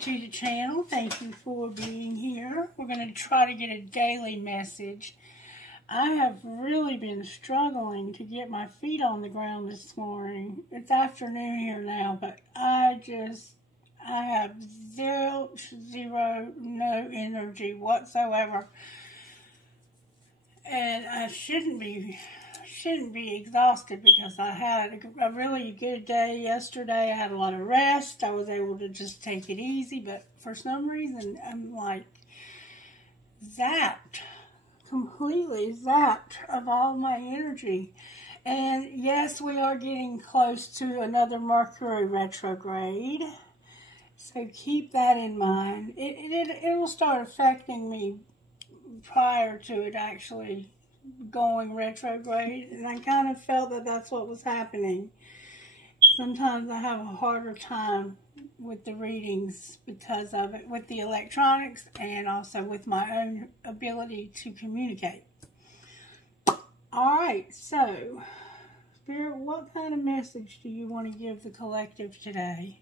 to the channel. Thank you for being here. We're going to try to get a daily message. I have really been struggling to get my feet on the ground this morning. It's afternoon here now, but I have zero, no energy whatsoever. And I shouldn't be exhausted because I had a really good day yesterday. I had a lot of rest. I was able to just take it easy, but for some reason I'm like completely zapped of all my energy. And yes, we are getting close to another Mercury retrograde, so keep that in mind. It will start affecting me prior to it actually going retrograde, and I kind of felt that that's what was happening. Sometimes I have a harder time with the readings because of it, with the electronics and also with my own ability to communicate. Alright, so Spirit, what kind of message do you want to give the collective today?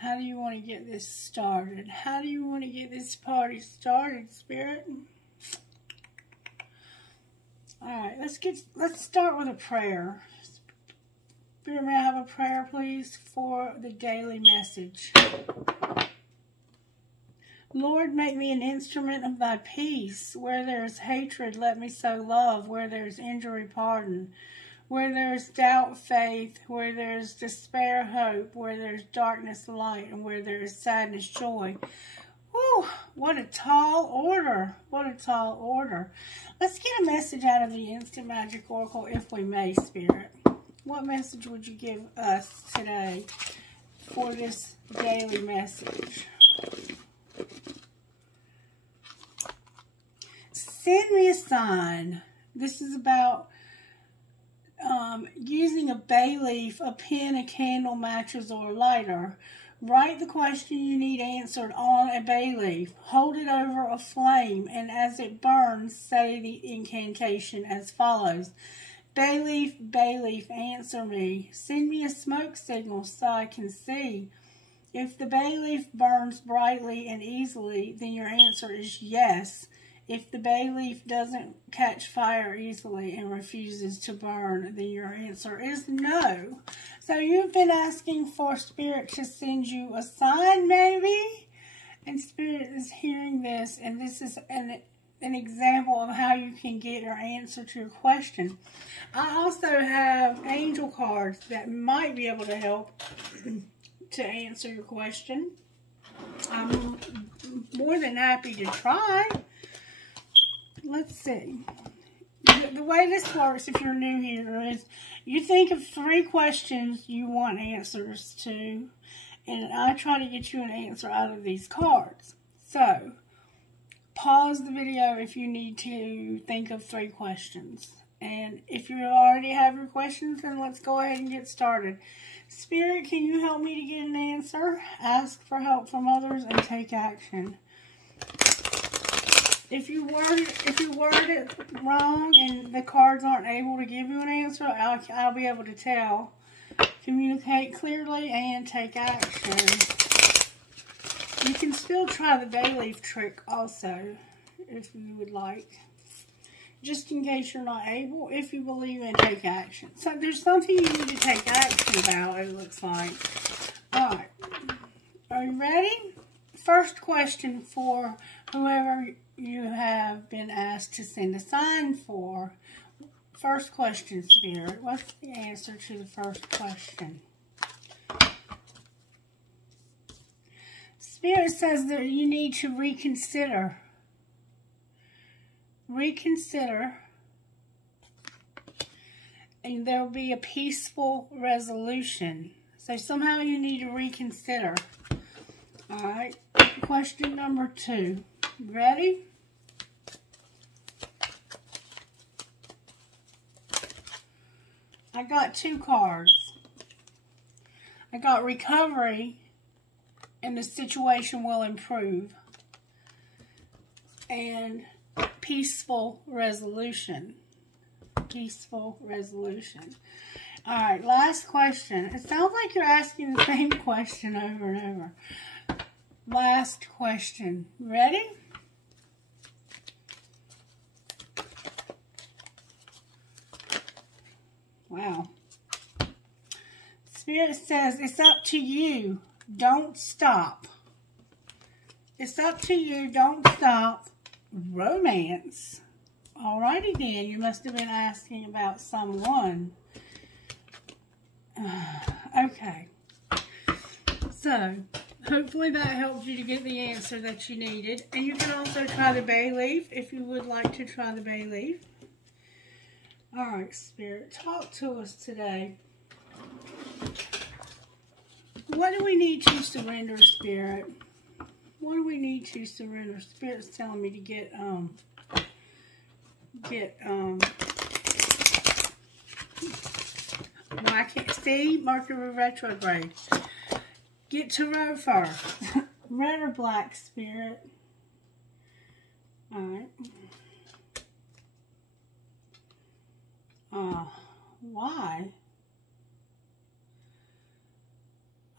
How do you want to get this started? How do you want to get this party started, Spirit? Alright, let's start with a prayer. Spirit, may I have a prayer, please, for the daily message? Lord, make me an instrument of thy peace. Where there is hatred, let me sow love. Where there is injury, pardon. Where there is doubt, faith. Where there is despair, hope. Where there is darkness, light. And where there is sadness, joy. Whew, what a tall order. What a tall order. Let's get a message out of the Instant Magic Oracle, if we may, Spirit. What message would you give us today for this daily message? Send me a sign. This is about using a bay leaf, a pen, a candle, matches, or a lighter. Write the question you need answered on a bay leaf. Hold it over a flame, and as it burns, say the incantation as follows. Bay leaf, answer me. Send me a smoke signal so I can see. If the bay leaf burns brightly and easily, then your answer is yes. If the bay leaf doesn't catch fire easily and refuses to burn, then your answer is no. So you've been asking for Spirit to send you a sign, maybe? And Spirit is hearing this, and this is an example of how you can get your answer to your question. I also have angel cards that might be able to help to answer your question. I'm more than happy to try. Let's see. The way this works, if you're new here, is you think of 3 questions you want answers to, and I try to get you an answer out of these cards. So, pause the video if you need to think of 3 questions. And if you already have your questions, then let's go ahead and get started. Spirit, can you help me to get an answer? Ask for help from others and take action. If you word it wrong and the cards aren't able to give you an answer, I'll be able to tell. Communicate clearly and take action. You can still try the bay leaf trick also, if you would like. Just in case you're not able, if you believe in take action. So there's something you need to take action about, it looks like. Alright. Are you ready? First question for whoever you have been asked to send a sign for. First question, Spirit. What's the answer to the first question? Spirit says that you need to reconsider. Reconsider. And there will be a peaceful resolution. So somehow you need to reconsider. Alright. Question number 2. Ready? I got 2 cards. I got recovery and the situation will improve. And peaceful resolution. Peaceful resolution. Alright, last question. It sounds like you're asking the same question over and over. last question. Ready? Wow. Spirit says, it's up to you. Don't stop. It's up to you. Don't stop. Romance. Alrighty then. You must have been asking about someone. Okay. So, hopefully that helped you to get the answer that you needed. And you can also try the bay leaf if you would like to try the bay leaf. Alright, Spirit, talk to us today. What do we need to surrender, Spirit? What do we need to surrender? Spirit's telling me to get well, I can't see Mercury retrograde. Get tarot first. Red or black, Spirit? Alright. Why?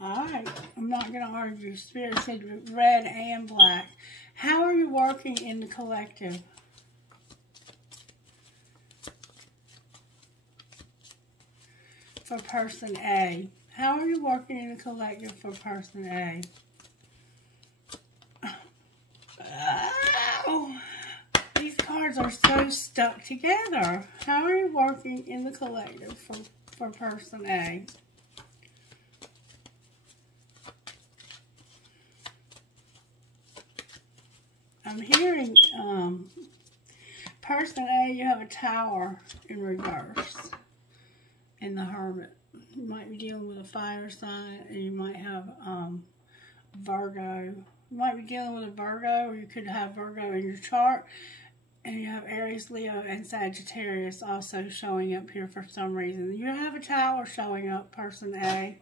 Alright, I'm not going to argue. Spirit said red and black. How are you working in the collective? For person A. How are you working in the collective for person A? Oh, these cards are so stuck together. How are you working in the collective for person A? I'm hearing person A, you have a Tower in reverse in the Hermit. You might be dealing with a fire sign, and you might have Virgo. You might be dealing with a Virgo, or you could have Virgo in your chart, and you have Aries, Leo, and Sagittarius also showing up here for some reason. You have a Tower showing up, person A.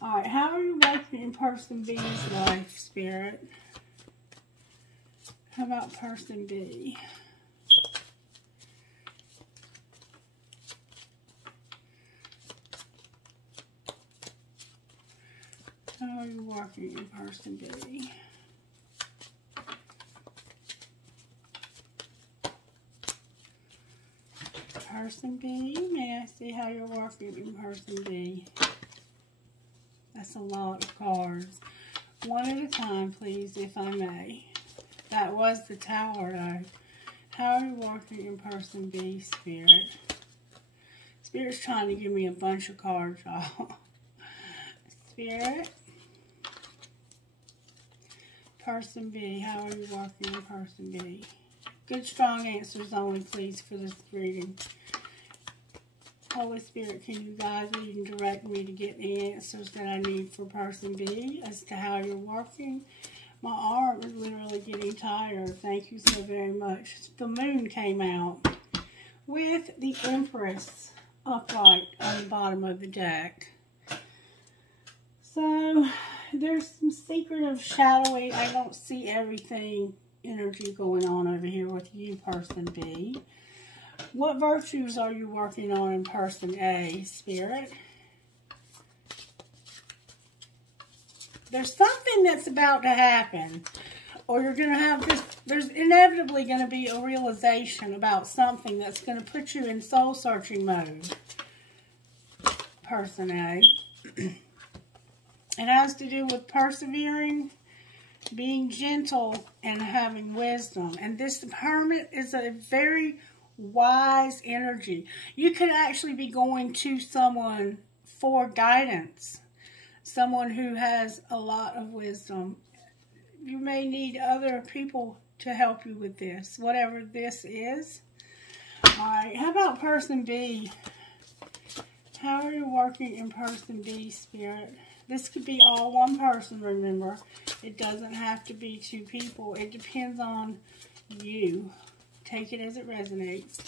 Alright, how are you working in person B's life, Spirit? How about person B? How are you working in person B? Person B, may I see how you're working in person B? That's a lot of cards. One at a time, please, if I may. That was the Tower, though. How are you working in person B, Spirit? Spirit's trying to give me a bunch of cards, y'all. Spirit. Person B, how are you working in person B? Good, strong answers only, please, for this reading. Holy Spirit, can you guide me and direct me to get the answers that I need for person B as to how you're working? My arm is literally getting tired. Thank you so very much. The moon came out with the Empress upright on the bottom of the deck. So, there's some secretive, shadowy, I don't see everything energy going on over here with you, person B. What virtues are you working on in person A, Spirit? There's something that's about to happen, or you're going to have this, there's inevitably going to be a realization about something that's going to put you in soul-searching mode, person A. It has to do with persevering, being gentle, and having wisdom. And this Hermit is a very wise energy. You could actually be going to someone for guidance. Someone who has a lot of wisdom. You may need other people to help you with this, whatever this is. Alright, how about person B? How are you working in person B, Spirit? This could be all one person, remember. It doesn't have to be two people. It depends on you. Take it as it resonates.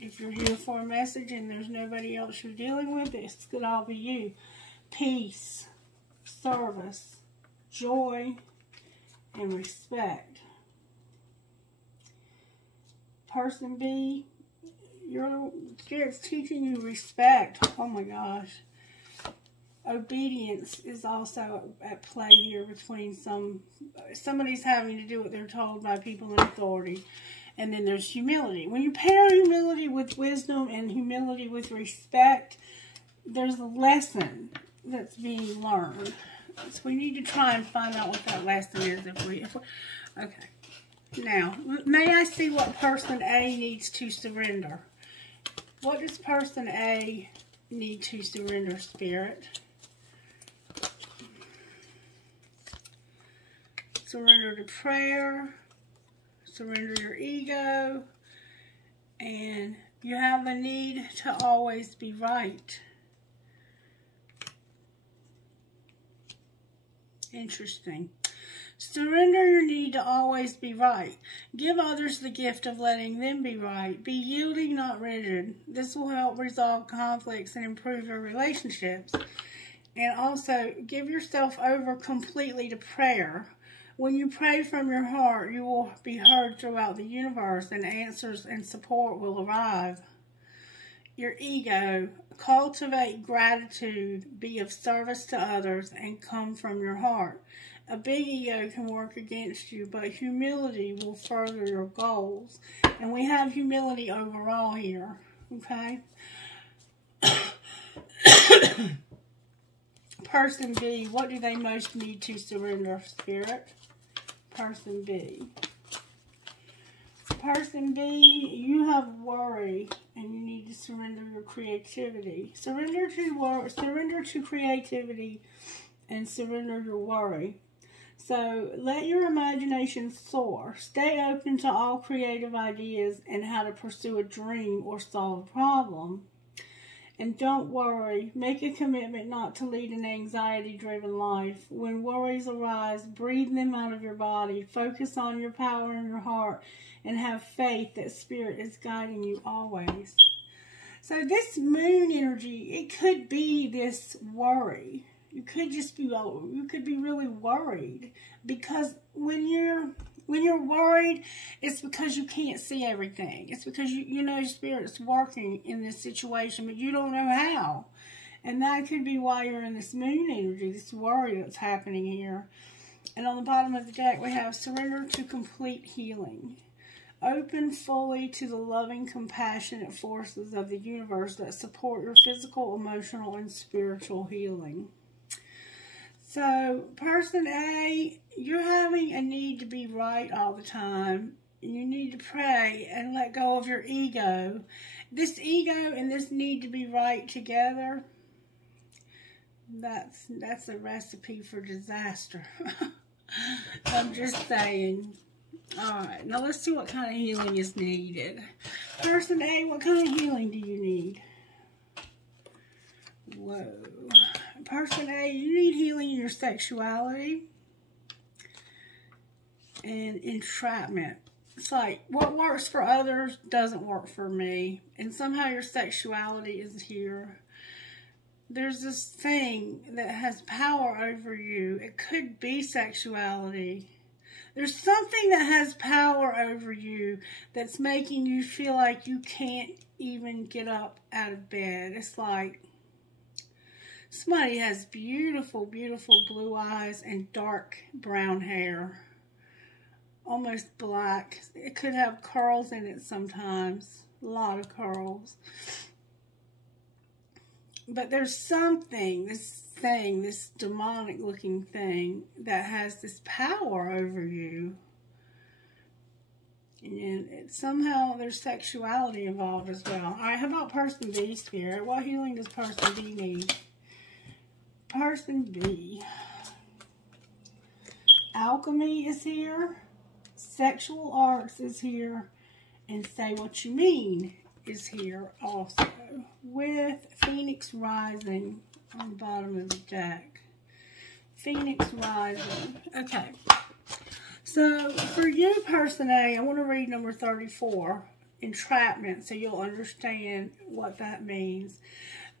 If you're here for a message and there's nobody else you're dealing with, this could all be you. Peace, service, joy, and respect. Person B, your Spirit's teaching you respect. Oh my gosh. obedience is also at play here between somebody's having to do what they're told by people in authority. And then there's humility. When you pair humility with wisdom and humility with respect, there's a lesson that's being learned. So we need to try and find out what that lesson is. Okay. Now, may I see what person A needs to surrender? What does person A need to surrender, Spirit? Surrender to prayer. Surrender your ego. And you have a need to always be right. Interesting. Surrender your need to always be right. Give others the gift of letting them be right. Be yielding, not rigid. This will help resolve conflicts and improve your relationships. And also, give yourself over completely to prayer. When you pray from your heart, you will be heard throughout the universe, and answers and support will arrive. Your ego. Cultivate gratitude, be of service to others, and come from your heart. A big ego can work against you, but humility will further your goals. And we have humility overall here, okay? Person B, what do they most need to surrender, Spirit? Person B. Person B, you have worry, and you need to surrender your creativity. Surrender to creativity, and surrender your worry. So let your imagination soar. Stay open to all creative ideas and how to pursue a dream or solve a problem. And don't worry. Make a commitment not to lead an anxiety-driven life. When worries arise, breathe them out of your body. Focus on your power in your heart and have faith that Spirit is guiding you always. So this moon energy, it could be this worry. You could be really worried, because when you're worried, it's because you can't see everything. It's because you know Spirit's working in this situation, but you don't know how. And that could be why you're in this moon energy, this worry that's happening here. And on the bottom of the deck, we have surrender to complete healing. Open fully to the loving, compassionate forces of the universe that support your physical, emotional, and spiritual healing. So, person A, you're having a need to be right all the time. You need to pray and let go of your ego. This ego and this need to be right together, that's a recipe for disaster. I'm just saying. Alright, now let's see what kind of healing is needed. Person A, what kind of healing do you need? Whoa. Person A, you need healing in your sexuality and entrapment. It's like, what works for others doesn't work for me. And somehow your sexuality is here. There's this thing that has power over you. It could be sexuality. There's something that has power over you that's making you feel like you can't even get up out of bed. It's like somebody has beautiful, beautiful blue eyes and dark brown hair. Almost black. It could have curls in it sometimes. A lot of curls. But there's something, this demonic looking thing that has this power over you. And somehow there's sexuality involved as well. Alright, how about person B, Spirit? What healing does person B need? Person B. Alchemy is here. Sexual arts is here. And say what you mean is here also. With Phoenix Rising on the bottom of the deck. Phoenix Rising. Okay. So, for you, person A, I want to read number 34. Entrapment, so you'll understand what that means.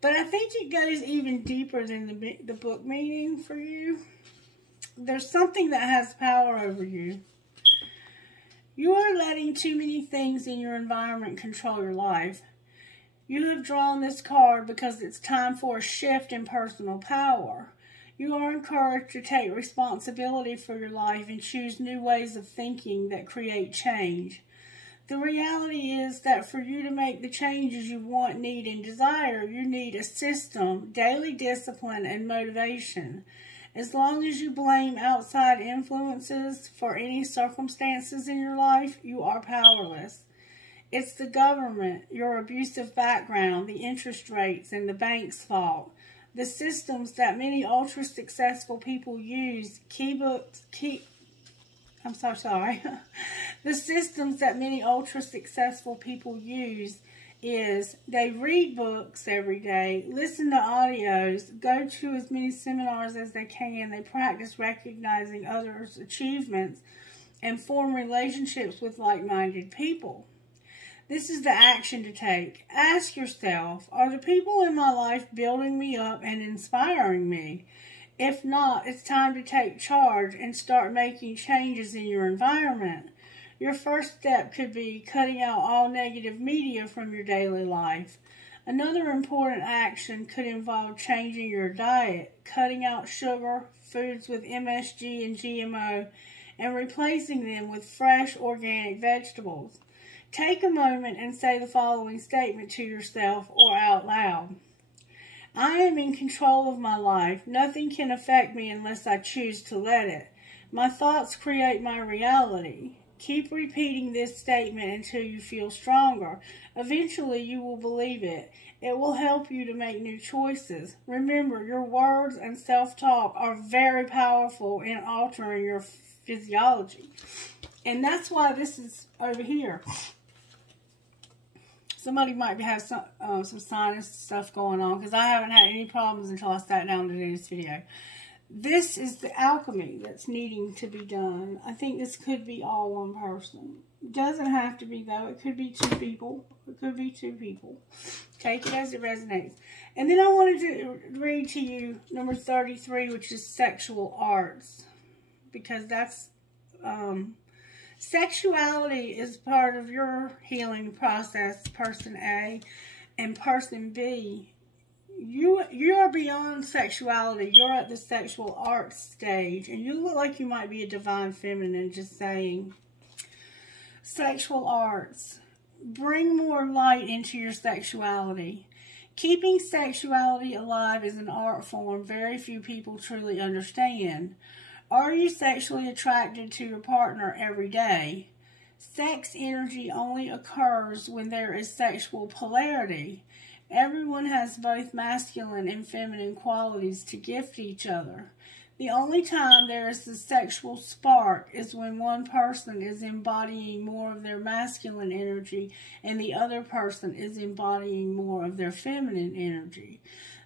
But I think it goes even deeper than the book meaning for you. There's something that has power over you. You are letting too many things in your environment control your life. You have drawn this card because it's time for a shift in personal power. You are encouraged to take responsibility for your life and choose new ways of thinking that create change. The reality is that for you to make the changes you want, need, and desire, you need a system, daily discipline, and motivation. As long as you blame outside influences for any circumstances in your life, you are powerless. It's the government, your abusive background, the interest rates, and the bank's fault. The systems that many ultra-successful people use The systems that many ultra-successful people use is they read books every day, listen to audios, go to as many seminars as they can, they practice recognizing others' achievements, and form relationships with like-minded people. This is the action to take. Ask yourself, are the people in my life building me up and inspiring me? If not, it's time to take charge and start making changes in your environment. Your first step could be cutting out all negative media from your daily life. Another important action could involve changing your diet, cutting out sugar, foods with MSG and GMO, and replacing them with fresh organic vegetables. Take a moment and say the following statement to yourself or out loud. I am in control of my life. Nothing can affect me unless I choose to let it. My thoughts create my reality. Keep repeating this statement until you feel stronger. Eventually, you will believe it. It will help you to make new choices. Remember, your words and self-talk are very powerful in altering your physiology. And that's why this is over here. Somebody might have some sinus stuff going on, because I haven't had any problems until I sat down to do this video. This is the alchemy that's needing to be done. I think this could be all one person. It doesn't have to be, though. It could be two people. It could be two people. Take it as it resonates. And then I wanted to read to you number 33, which is sexual arts. Because that's... sexuality is part of your healing process, person A, and person B. You are beyond sexuality. You're at the sexual arts stage, and you look like you might be a divine feminine, just saying. Sexual arts. Bring more light into your sexuality. Keeping sexuality alive is an art form very few people truly understand. Are you sexually attracted to your partner every day? Sex energy only occurs when there is sexual polarity. Everyone has both masculine and feminine qualities to gift each other. The only time there is a sexual spark is when one person is embodying more of their masculine energy and the other person is embodying more of their feminine energy.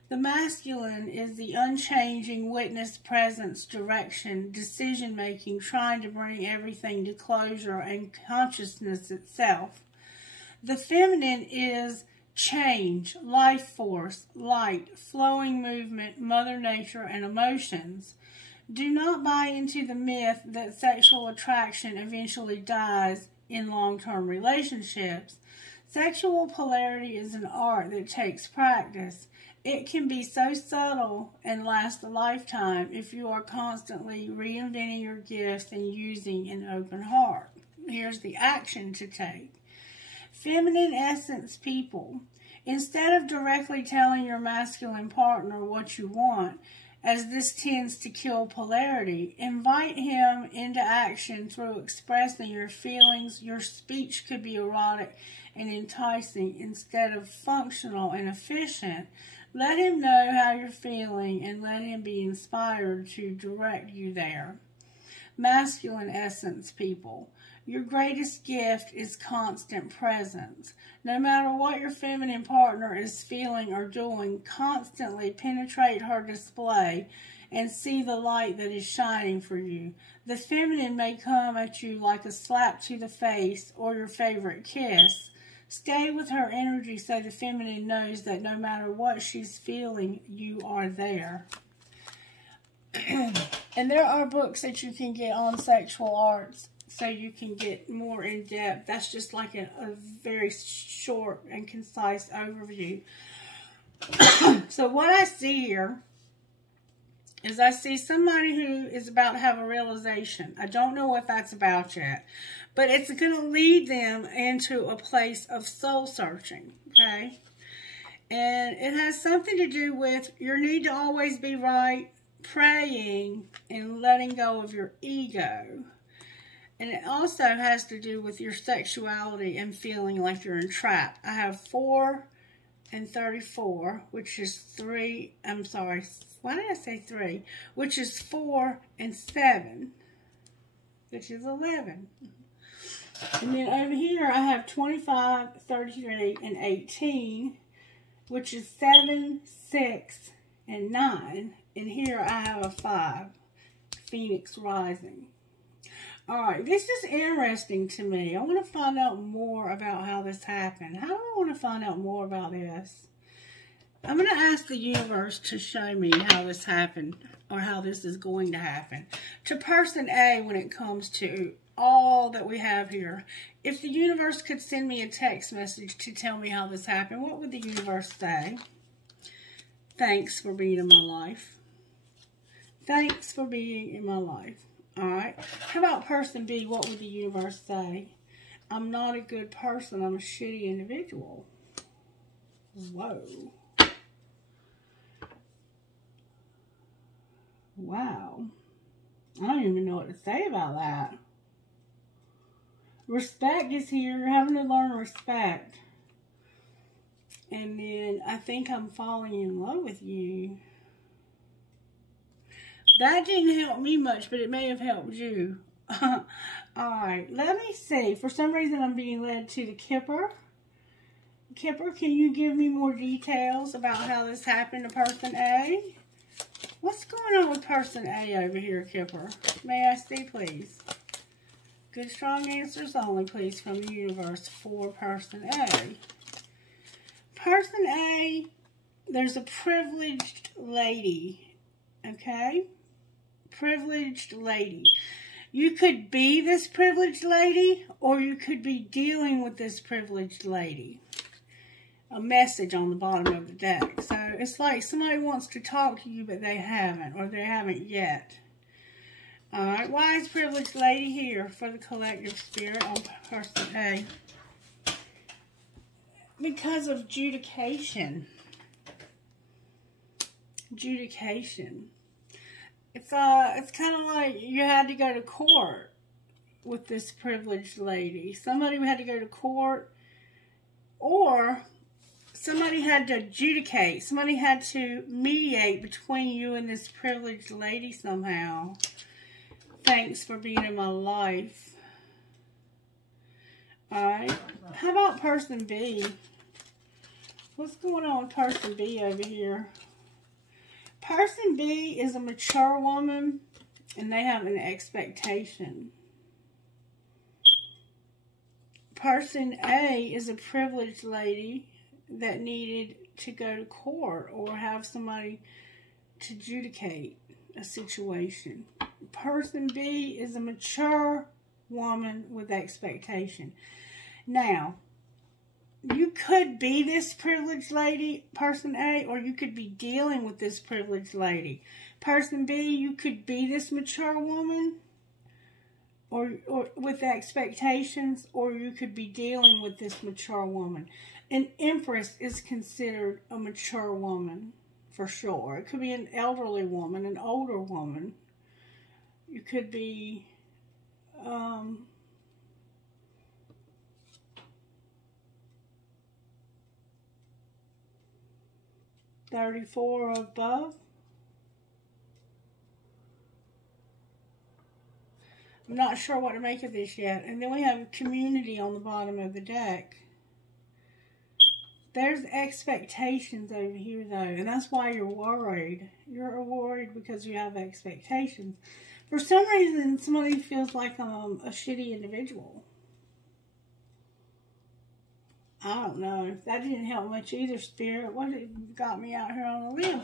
The masculine is the unchanging witness, presence, direction, decision-making, trying to bring everything to closure and consciousness itself. The feminine is change, life force, light, flowing movement, Mother Nature, and emotions. Do not buy into the myth that sexual attraction eventually dies in long-term relationships. Sexual polarity is an art that takes practice. It can be so subtle and last a lifetime if you are constantly reinventing your gifts and using an open heart. Here's the action to take. Feminine essence people. Instead of directly telling your masculine partner what you want, as this tends to kill polarity, invite him into action through expressing your feelings. Your speech could be erotic and enticing instead of functional and efficient. Let him know how you're feeling and let him be inspired to direct you there. Masculine essence people. Your greatest gift is constant presence. No matter what your feminine partner is feeling or doing, constantly penetrate her display and see the light that is shining for you. The feminine may come at you like a slap to the face or your favorite kiss. Stay with her energy so the feminine knows that no matter what she's feeling, you are there. And there are books that you can get on sexual arts. so you can get more in depth. That's just like a very short and concise overview. So what I see here is I see somebody who is about to have a realization. I don't know what that's about yet, but it's going to lead them into a place of soul searching, okay? And it has something to do with your need to always be right, praying, and letting go of your ego. And it also has to do with your sexuality and feeling like you're entrapped. I have 4 and 34, which is 3, I'm sorry, why did I say 3? Which is 4 and 7, which is 11. And then over here I have 25, 33, and 18, which is 7, 6, and 9. And here I have a 5, Phoenix Rising. Alright, this is interesting to me. I want to find out more about how this happened. How do I want to find out more about this? I'm going to ask the universe to show me how this happened, or how this is going to happen. To person A, when it comes to all that we have here, if the universe could send me a text message to tell me how this happened, what would the universe say? Thanks for being in my life. Thanks for being in my life. Alright, how about person B? What would the universe say? I'm not a good person. I'm a shitty individual. Whoa. Wow. I don't even know what to say about that. Respect is here. You're having to learn respect. And then I think I'm falling in love with you. That didn't help me much, but it may have helped you. Alright, let me see. For some reason, I'm being led to the Kipper. Kipper, can you give me more details about how this happened to person A? What's going on with person A over here, Kipper? May I see, please? Good, strong answers only, please, from the universe for person A. Person A, there's a privileged lady, okay? Privileged lady. You could be this privileged lady, or you could be dealing with this privileged lady. A message on the bottom of the deck. So it's like somebody wants to talk to you, but they haven't, or they haven't yet. Alright, why is privileged lady here for the collective spirit on person A? Because of adjudication. Adjudication. It's kind of like you had to go to court with this privileged lady. Somebody had to go to court, or somebody had to adjudicate. Somebody had to mediate between you and this privileged lady somehow. Thanks for being in my life. Alright. How about person B? What's going on with person B over here? Person B is a mature woman, and they have an expectation. Person A is a privileged lady that needed to go to court or have somebody to adjudicate a situation. Person B is a mature woman with expectation. Now, you could be this privileged lady, person A, or you could be dealing with this privileged lady. Person B, you could be this mature woman or with expectations, or you could be dealing with this mature woman. An Empress is considered a mature woman, for sure. It could be an elderly woman, an older woman. You could be 34 or above. I'm not sure what to make of this yet. And then we have community on the bottom of the deck. There's expectations over here, though, and that's why you're worried. You're worried because you have expectations. For some reason, somebody feels like I'm a shitty individual. I don't know. That didn't help much either, Spirit. What got me out here on a limb?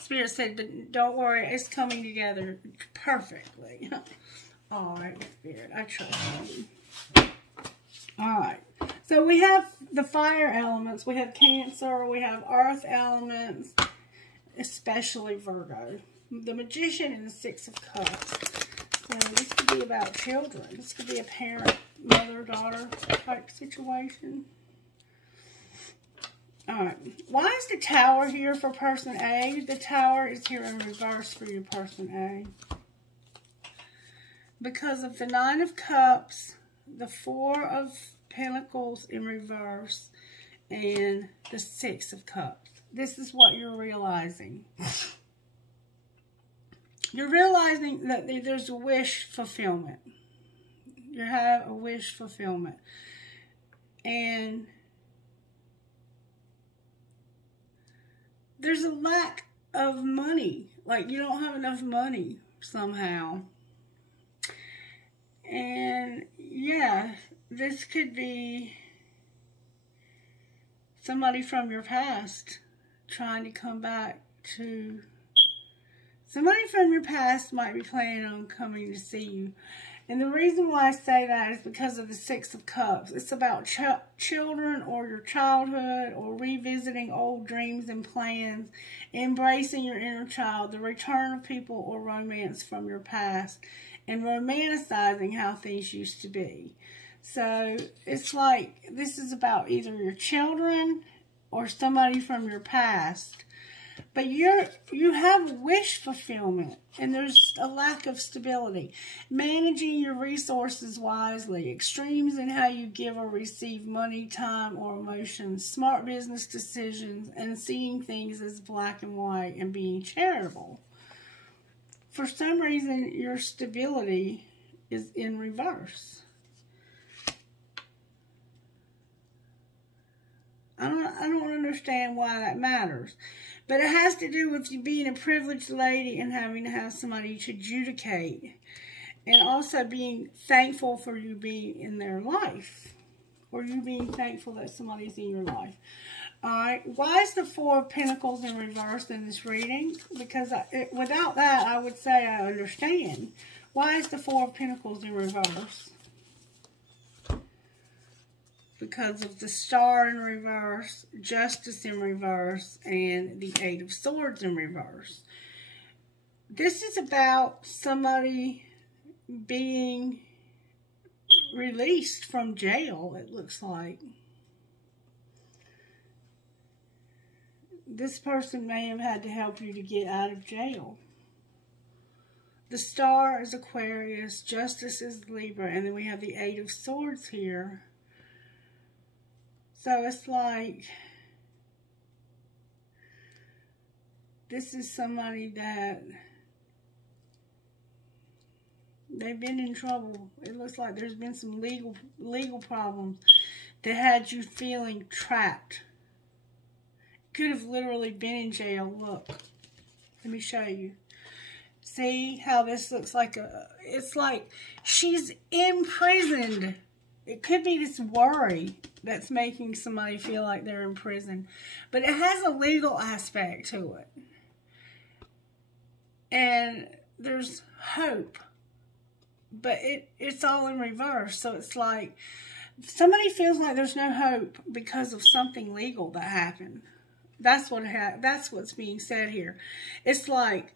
Spirit said, don't worry, it's coming together perfectly. All right, Spirit, I trust you. All right. So we have the fire elements. We have Cancer. We have earth elements, especially Virgo. The Magician and the Six of Cups. So this could be about children. This could be a parent, mother-daughter type situation. Alright. Why is the Tower here for person A? The Tower is here in reverse for your person A. Because of the Nine of Cups, the Four of Pentacles in reverse, and the Six of Cups. This is what you're realizing. You're realizing that there's a wish fulfillment. You have a wish fulfillment. And there's a lack of money. Like, you don't have enough money somehow. And, yeah, this could be somebody from your past trying to come back to... Somebody from your past might be planning on coming to see you. And the reason why I say that is because of the Six of Cups. It's about children or your childhood, or revisiting old dreams and plans, embracing your inner child, the return of people or romance from your past, and romanticizing how things used to be. So it's like this is about either your children or somebody from your past. But you have wish fulfillment, and there's a lack of stability. Managing your resources wisely, extremes in how you give or receive money, time, or emotions, smart business decisions, and seeing things as black and white, and being charitable. For some reason, your stability is in reverse. I don't understand why that matters. But it has to do with you being a privileged lady and having to have somebody to adjudicate. And also being thankful for you being in their life. Or you being thankful that somebody's in your life. Alright, why is the Four of Pentacles in reverse in this reading? Because without that, I would say I understand. Why is the Four of Pentacles in reverse? Because of the Star in reverse, Justice in reverse, and the Eight of Swords in reverse. This is about somebody being released from jail, it looks like. This person may have had to help you to get out of jail. The Star is Aquarius, Justice is Libra, and then we have the Eight of Swords here. So it's like, this is somebody that they've been in trouble. It looks like there's been some legal problems that had you feeling trapped. Could have literally been in jail. Look, let me show you. See how this looks like it's like she's imprisoned. It could be this worry that's making somebody feel like they're in prison. But it has a legal aspect to it. And there's hope. But it's all in reverse. So it's like somebody feels like there's no hope because of something legal that happened. That's what's being said here. It's like,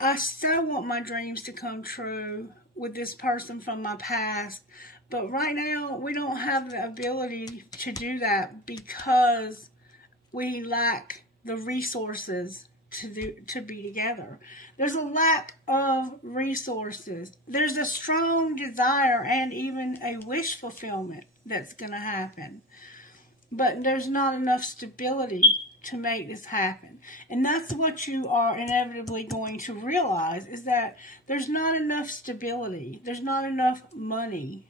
I so want my dreams to come true with this person from my past. But right now, we don't have the ability to do that because we lack the resources to be together. There's a lack of resources. There's a strong desire and even a wish fulfillment that's going to happen. But there's not enough stability to make this happen. And that's what you are inevitably going to realize, is that there's not enough stability. There's not enough money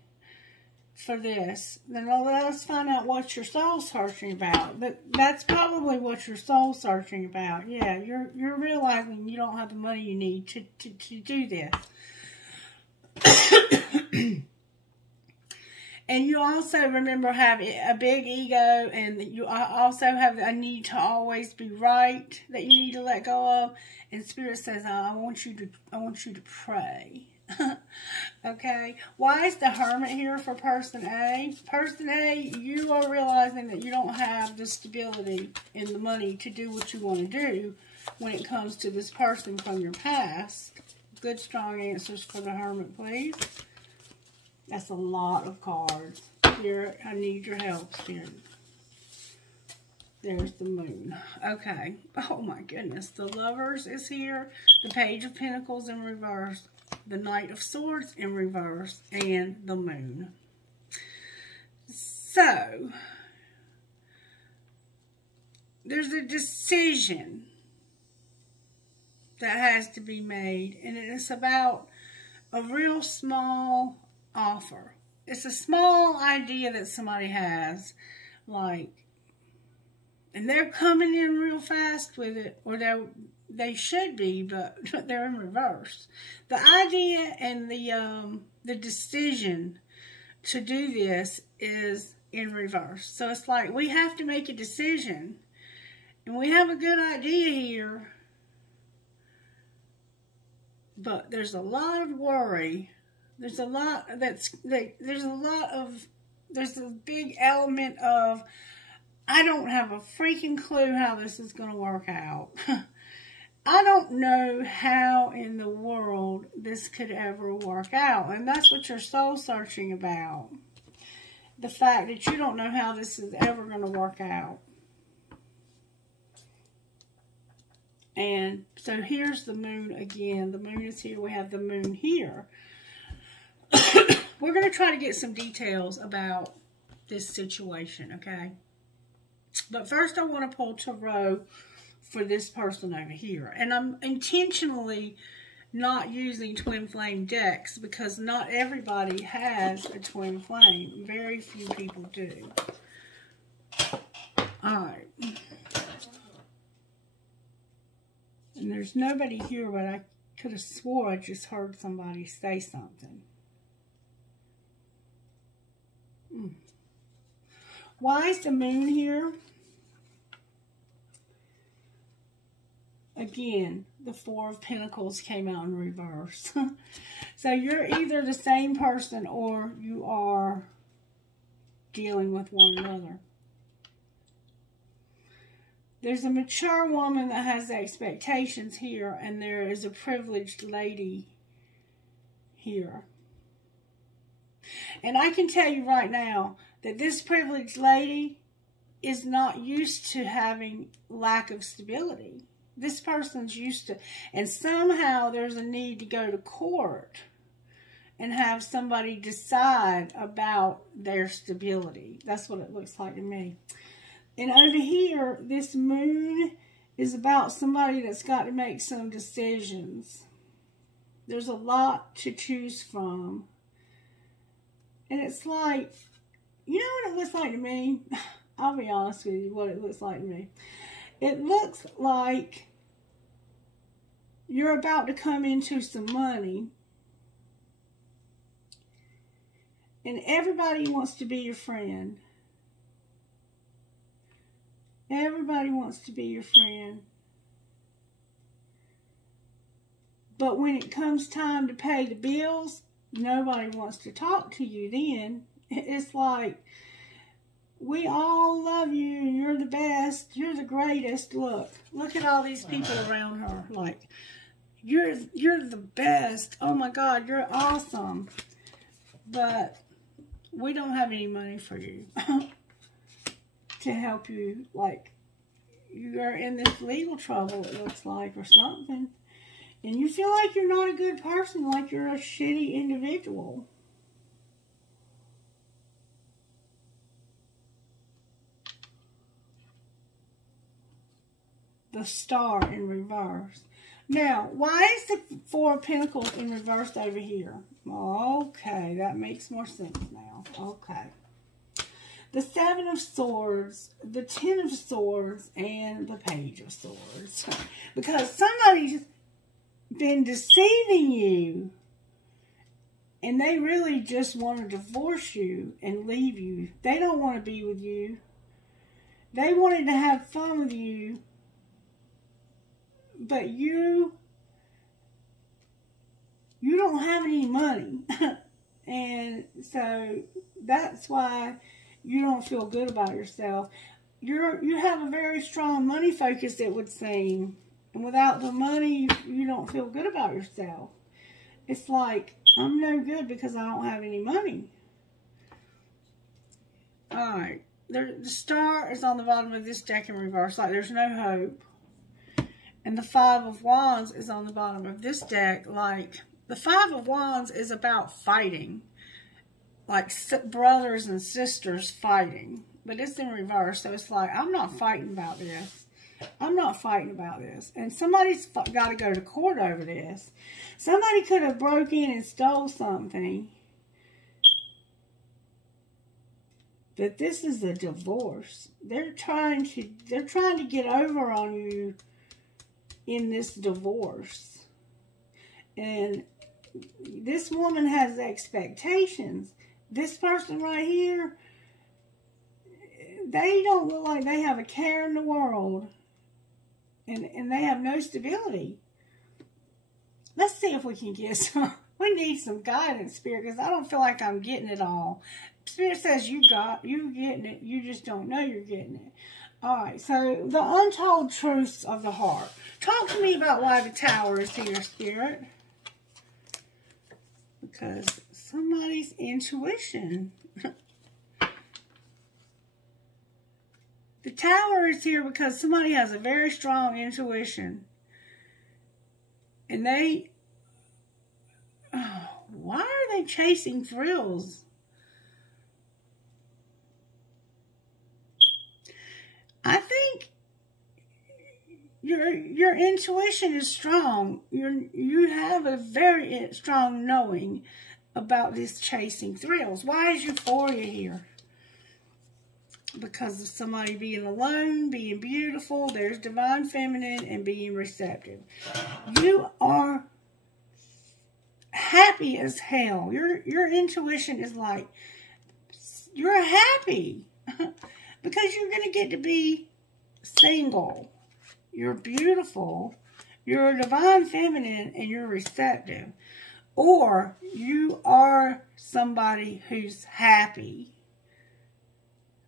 for this. Then let's find out what your soul's searching about. But that's probably what your soul's searching about. Yeah, you're realizing you don't have the money you need to do this. And you also, remember, have a big ego, and you also have a need to always be right that you need to let go of. And Spirit says, I want you to pray. Okay, why is the Hermit here for person A? Person A, you are realizing that you don't have the stability and the money to do what you want to do when it comes to this person from your past. Good, strong answers for the Hermit, please. That's a lot of cards. Spirit, I need your help, Spirit. There's the Moon. Okay. Oh, my goodness. The Lovers is here. The Page of Pentacles in reverse. The Knight of Swords in reverse. And the Moon. So, there's a decision that has to be made. And it's about a real small offer. It's a small idea that somebody has. Like, and they're coming in real fast with it, or they should be, but they're in reverse. The idea and the decision to do this is in reverse. So it's like we have to make a decision, and we have a good idea here, but there's a lot of worry. There's a lot there's a big element of, I don't have a freaking clue how this is going to work out. I don't know how in the world this could ever work out. And that's what you're soul searching about. The fact that you don't know how this is ever going to work out. And so here's the Moon again. The Moon is here. We have the Moon here. We're going to try to get some details about this situation, okay? But first I want to pull Tarot for this person over here. And I'm intentionally not using twin flame decks because not everybody has a twin flame. Very few people do. Alright. And there's nobody here, but I could have swore I just heard somebody say something. Why is the Moon here? Again, the Four of Pentacles came out in reverse. So you're either the same person or you are dealing with one another. There's a mature woman that has expectations here, and there is a privileged lady here. And I can tell you right now that this privileged lady is not used to having lack of stability. This person's used to, and somehow there's a need to go to court and have somebody decide about their stability. That's what it looks like to me. And over here, this Moon is about somebody that's got to make some decisions. There's a lot to choose from. And it's like, you know what it looks like to me? I'll be honest with you what it looks like to me. It looks like you're about to come into some money. And everybody wants to be your friend. Everybody wants to be your friend. But when it comes time to pay the bills, nobody wants to talk to you then. It's like, we all love you and you're the best. You're the greatest. Look at all these people around her. Like, you're the best. Oh my God, you're awesome. But we don't have any money for you to help you. Like, you're in this legal trouble, it looks like, or something. And you feel like you're not a good person, like you're a shitty individual. The Star in reverse. Now, why is the Four of Pentacles in reverse over here? Okay, that makes more sense now. Okay. The Seven of Swords, the Ten of Swords, and the Page of Swords. Because somebody's been deceiving you, and they really just want to divorce you and leave you. They don't want to be with you. They wanted to have fun with you, but you you don't have any money. And so that's why you don't feel good about yourself. You have a very strong money focus, it would seem. And without the money, you don't feel good about yourself. It's like, I'm no good because I don't have any money. Alright. The star is on the bottom of this deck in reverse. Like there's no hope. And the Five of Wands is on the bottom of this deck. Like, the Five of Wands is about fighting. Like brothers and sisters fighting. But it's in reverse. So it's like, I'm not fighting about this. I'm not fighting about this. And somebody's got to go to court over this. Somebody could have broke in and stole something. But this is a divorce. They're trying to get over on you in this divorce. And this woman has expectations. This person right here, they don't look like they have a care in the world. And they have no stability. Let's see if we can get some. We need some guidance, Spirit, because I don't feel like I'm getting it all. Spirit says you're getting it. You just don't know you're getting it. Alright, so the untold truths of the heart. Talk to me about why the Tower is here, Spirit. Because somebody's intuition. The Tower is here because somebody has a very strong intuition. And they... why are they chasing thrills? I think your intuition is strong. You have a very strong knowing about this chasing thrills. Why is euphoria here? Because of somebody being alone, being beautiful. There's divine feminine and being receptive. You are happy as hell. Your intuition is like, you're happy. Because you're going to get to be single. You're beautiful. You're a divine feminine and you're receptive. Or you are somebody who's happy.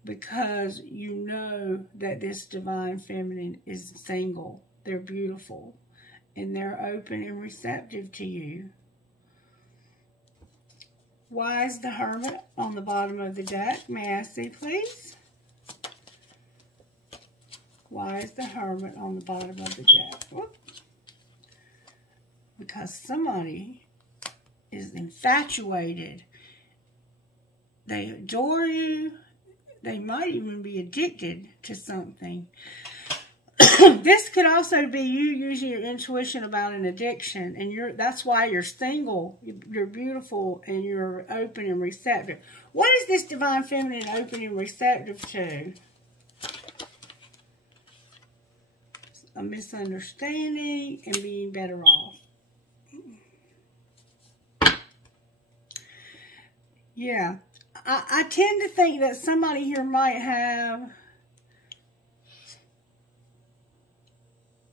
Because you know that this divine feminine is single. They're beautiful. And they're open and receptive to you. Why is the Hermit on the bottom of the deck? May I see, please? Why is the Hermit on the bottom of the deck? Whoop. Because somebody is infatuated. They adore you. They might even be addicted to something. This could also be you using your intuition about an addiction. And that's why you're single. You're beautiful and you're open and receptive. What is this divine feminine open and receptive to? A misunderstanding and being better off. Yeah. I tend to think that somebody here might have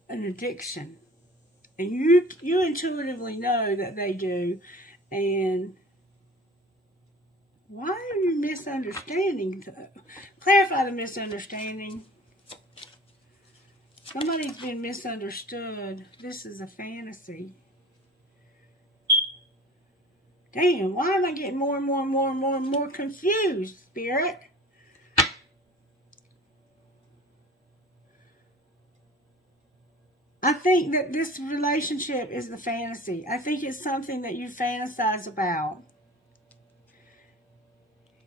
an addiction. And you intuitively know that they do. And why are you misunderstanding? Clarify the misunderstanding. Somebody's been misunderstood. This is a fantasy. Damn, why am I getting more and more and more and more and more confused, Spirit? I think that this relationship is the fantasy. I think it's something that you fantasize about.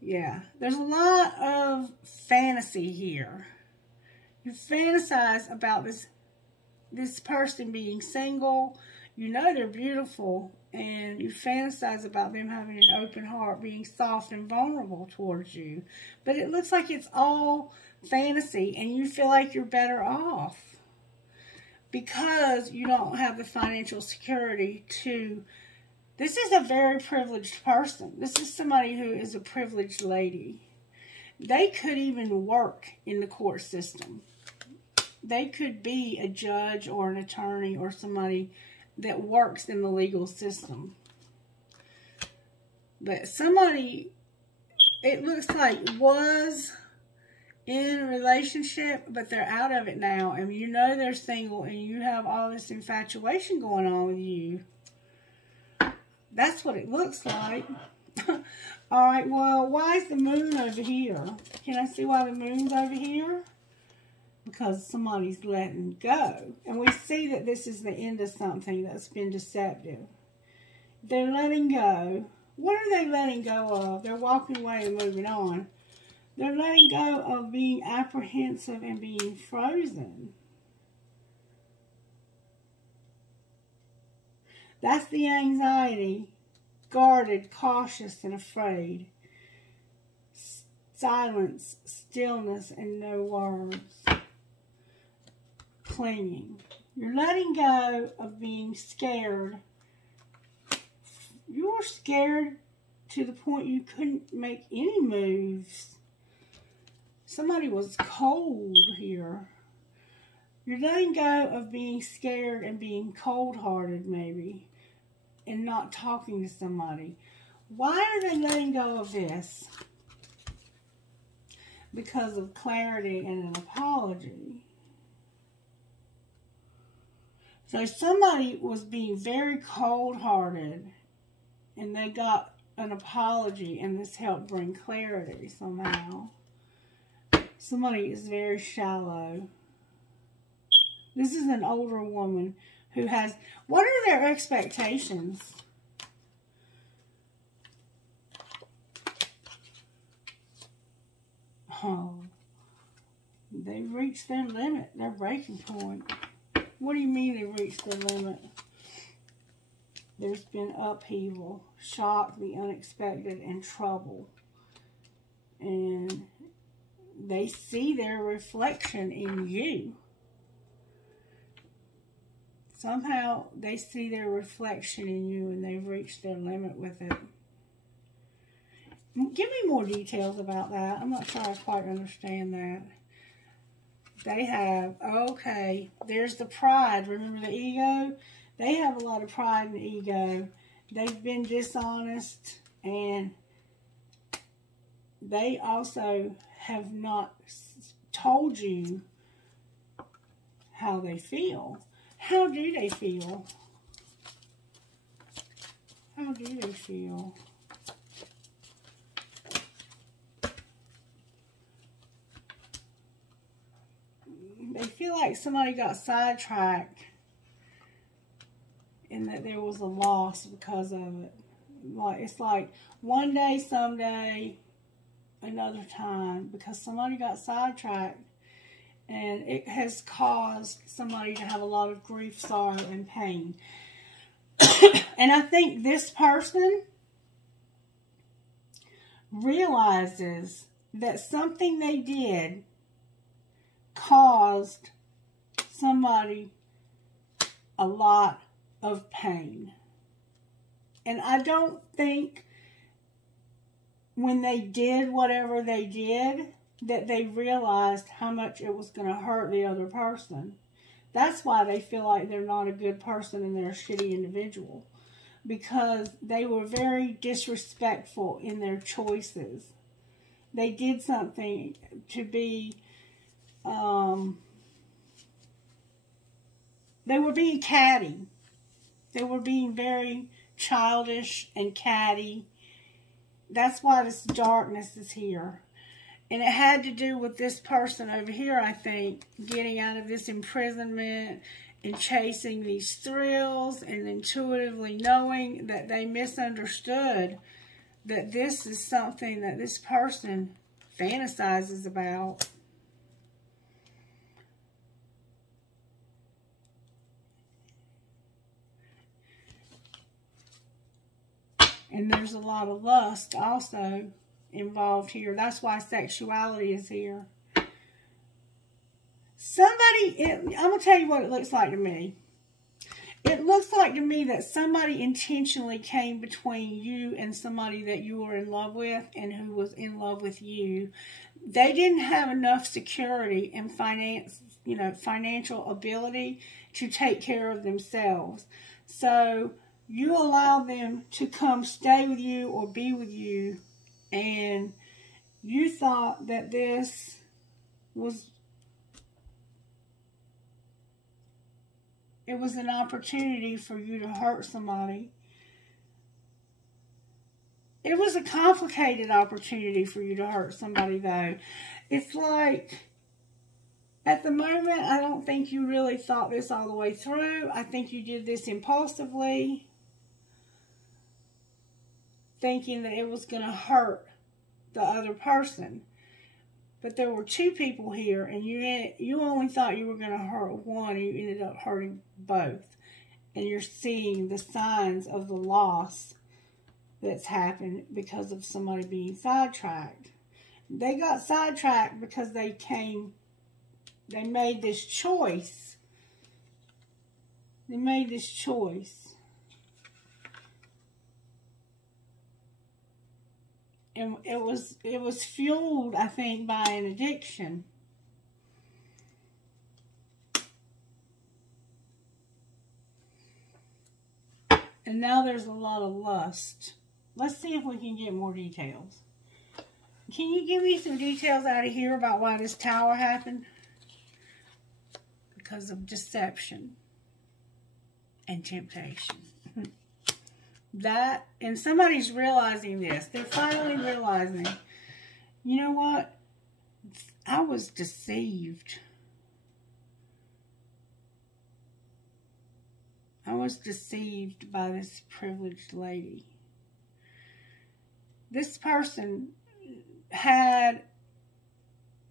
Yeah, there's a lot of fantasy here. You fantasize about this person being single. You know they're beautiful. And you fantasize about them having an open heart, being soft and vulnerable towards you. But it looks like it's all fantasy. And you feel like you're better off. Because you don't have the financial security to... This is a very privileged person. This is somebody who is a privileged lady. They could even work in the court system. They could be a judge or an attorney or somebody that works in the legal system. But somebody, it looks like, was in a relationship, but they're out of it now. And you know they're single, and you have all this infatuation going on with you. That's what it looks like. Alright, well, why is the moon over here? Can I see why the moon's over here? Because somebody's letting go. And we see that this is the end of something that's been deceptive. They're letting go. What are they letting go of? They're walking away and moving on. They're letting go of being apprehensive and being frozen. That's the anxiety. Guarded, cautious, and afraid. Silence, stillness, and no words. Clinging. You're letting go of being scared. You were scared to the point you couldn't make any moves. Somebody was cold here. You're letting go of being scared and being cold-hearted, maybe, and not talking to somebody. Why are they letting go of this? Because of clarity and an apology. So somebody was being very cold-hearted, and they got an apology, and this helped bring clarity somehow. Somebody is very shallow. This is an older woman who has... What are their expectations? Oh, they've reached their limit, their breaking point. What do you mean they reached their limit? There's been upheaval, shock, the unexpected, and trouble. And they see their reflection in you. Somehow they see their reflection in you and they've reached their limit with it. Give me more details about that. I'm not sure I quite understand that. They have, okay, there's the pride. Remember the ego? They have a lot of pride and ego. They've been dishonest, and they also have not told you how they feel. How do they feel? How do they feel? They feel like somebody got sidetracked and that there was a loss because of it. Like, it's like one day, someday, another time, because somebody got sidetracked, and it has caused somebody to have a lot of grief, sorrow, and pain. And I think this person realizes that something they did caused somebody a lot of pain. And I don't think when they did whatever they did that they realized how much it was going to hurt the other person. That's why they feel like they're not a good person and they're a shitty individual. Because they were very disrespectful in their choices. They did something to be... they were being catty. They were being very childish and catty. That's why this darkness is here. And it had to do with this person over here, I think, getting out of this imprisonment and chasing these thrills and intuitively knowing that they misunderstood that this is something that this person fantasizes about. And there's a lot of lust also involved here. That's why sexuality is here. I'm going to tell you what it looks like to me. It looks like to me that somebody intentionally came between you and somebody that you were in love with and who was in love with you. They didn't have enough security and financial ability to take care of themselves. So You allow them to come stay with you or be with you, and you thought that this was, it was an opportunity for you to hurt somebody. It was a complicated opportunity for you to hurt somebody, though. It's like, at the moment, I don't think you really thought this all the way through. I think you did this impulsively, thinking that it was going to hurt the other person. But there were two people here, and you only thought you were going to hurt one, and you ended up hurting both. And you're seeing the signs of the loss that's happened because of somebody being sidetracked. They got sidetracked because they made this choice. They made this choice. And it was fueled, I think, by an addiction. And now there's a lot of lust. Let's see if we can get more details. Can you give me some details out of here about why this tower happened? Because of deception and temptation. That, and somebody's realizing this. They're finally realizing, you know what? I was deceived. I was deceived by this privileged lady. This person had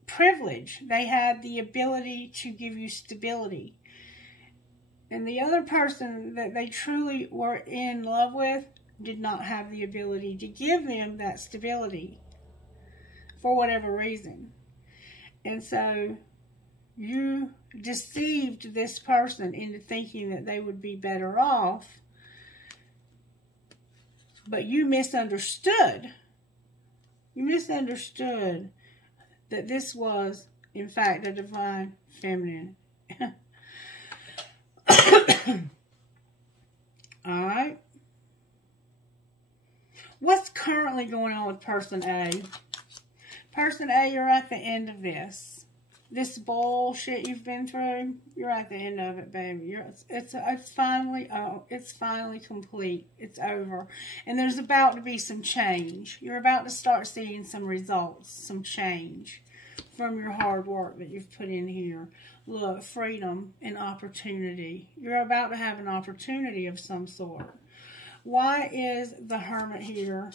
privilege. They had the ability to give you stability. And the other person that they truly were in love with did not have the ability to give them that stability for whatever reason. And so you deceived this person into thinking that they would be better off, but you misunderstood. You misunderstood that this was, in fact, a divine feminine. Alright. What's currently going on with person A? Person A, you're at the end of this. This bullshit you've been through, you're at the end of it, baby. It's finally complete. It's over. And there's about to be some change. You're about to start seeing some results, some change from your hard work that you've put in here. Look, freedom and opportunity. You're about to have an opportunity of some sort. Why is the Hermit here?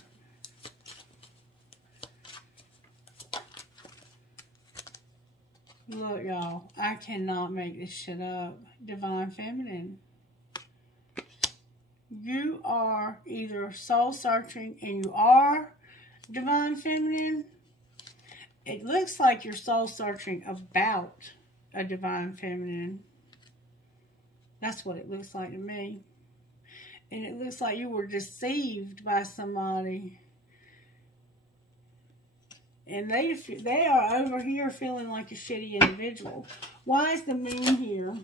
Look, y'all, I cannot make this shit up. Divine Feminine. You are either soul searching and you are Divine Feminine. It looks like you're soul searching about a Divine Feminine. That's what it looks like to me. And it looks like you were deceived by somebody. And they are over here feeling like a shitty individual. Why is the Moon here?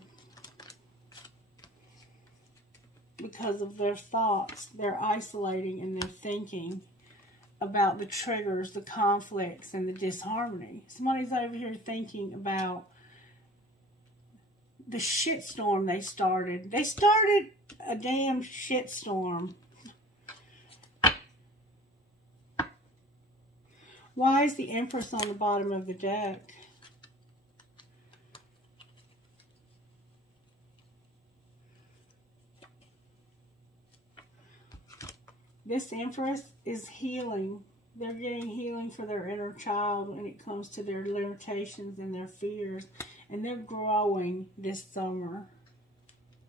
Because of their thoughts. They're isolating and they're thinking about the triggers, the conflicts, and the disharmony. Somebody's over here thinking about the shitstorm they started. They started a damn shitstorm. Why is the Empress on the bottom of the deck? This Empress is healing. They're getting healing for their inner child when it comes to their limitations and their fears. And they're growing this summer.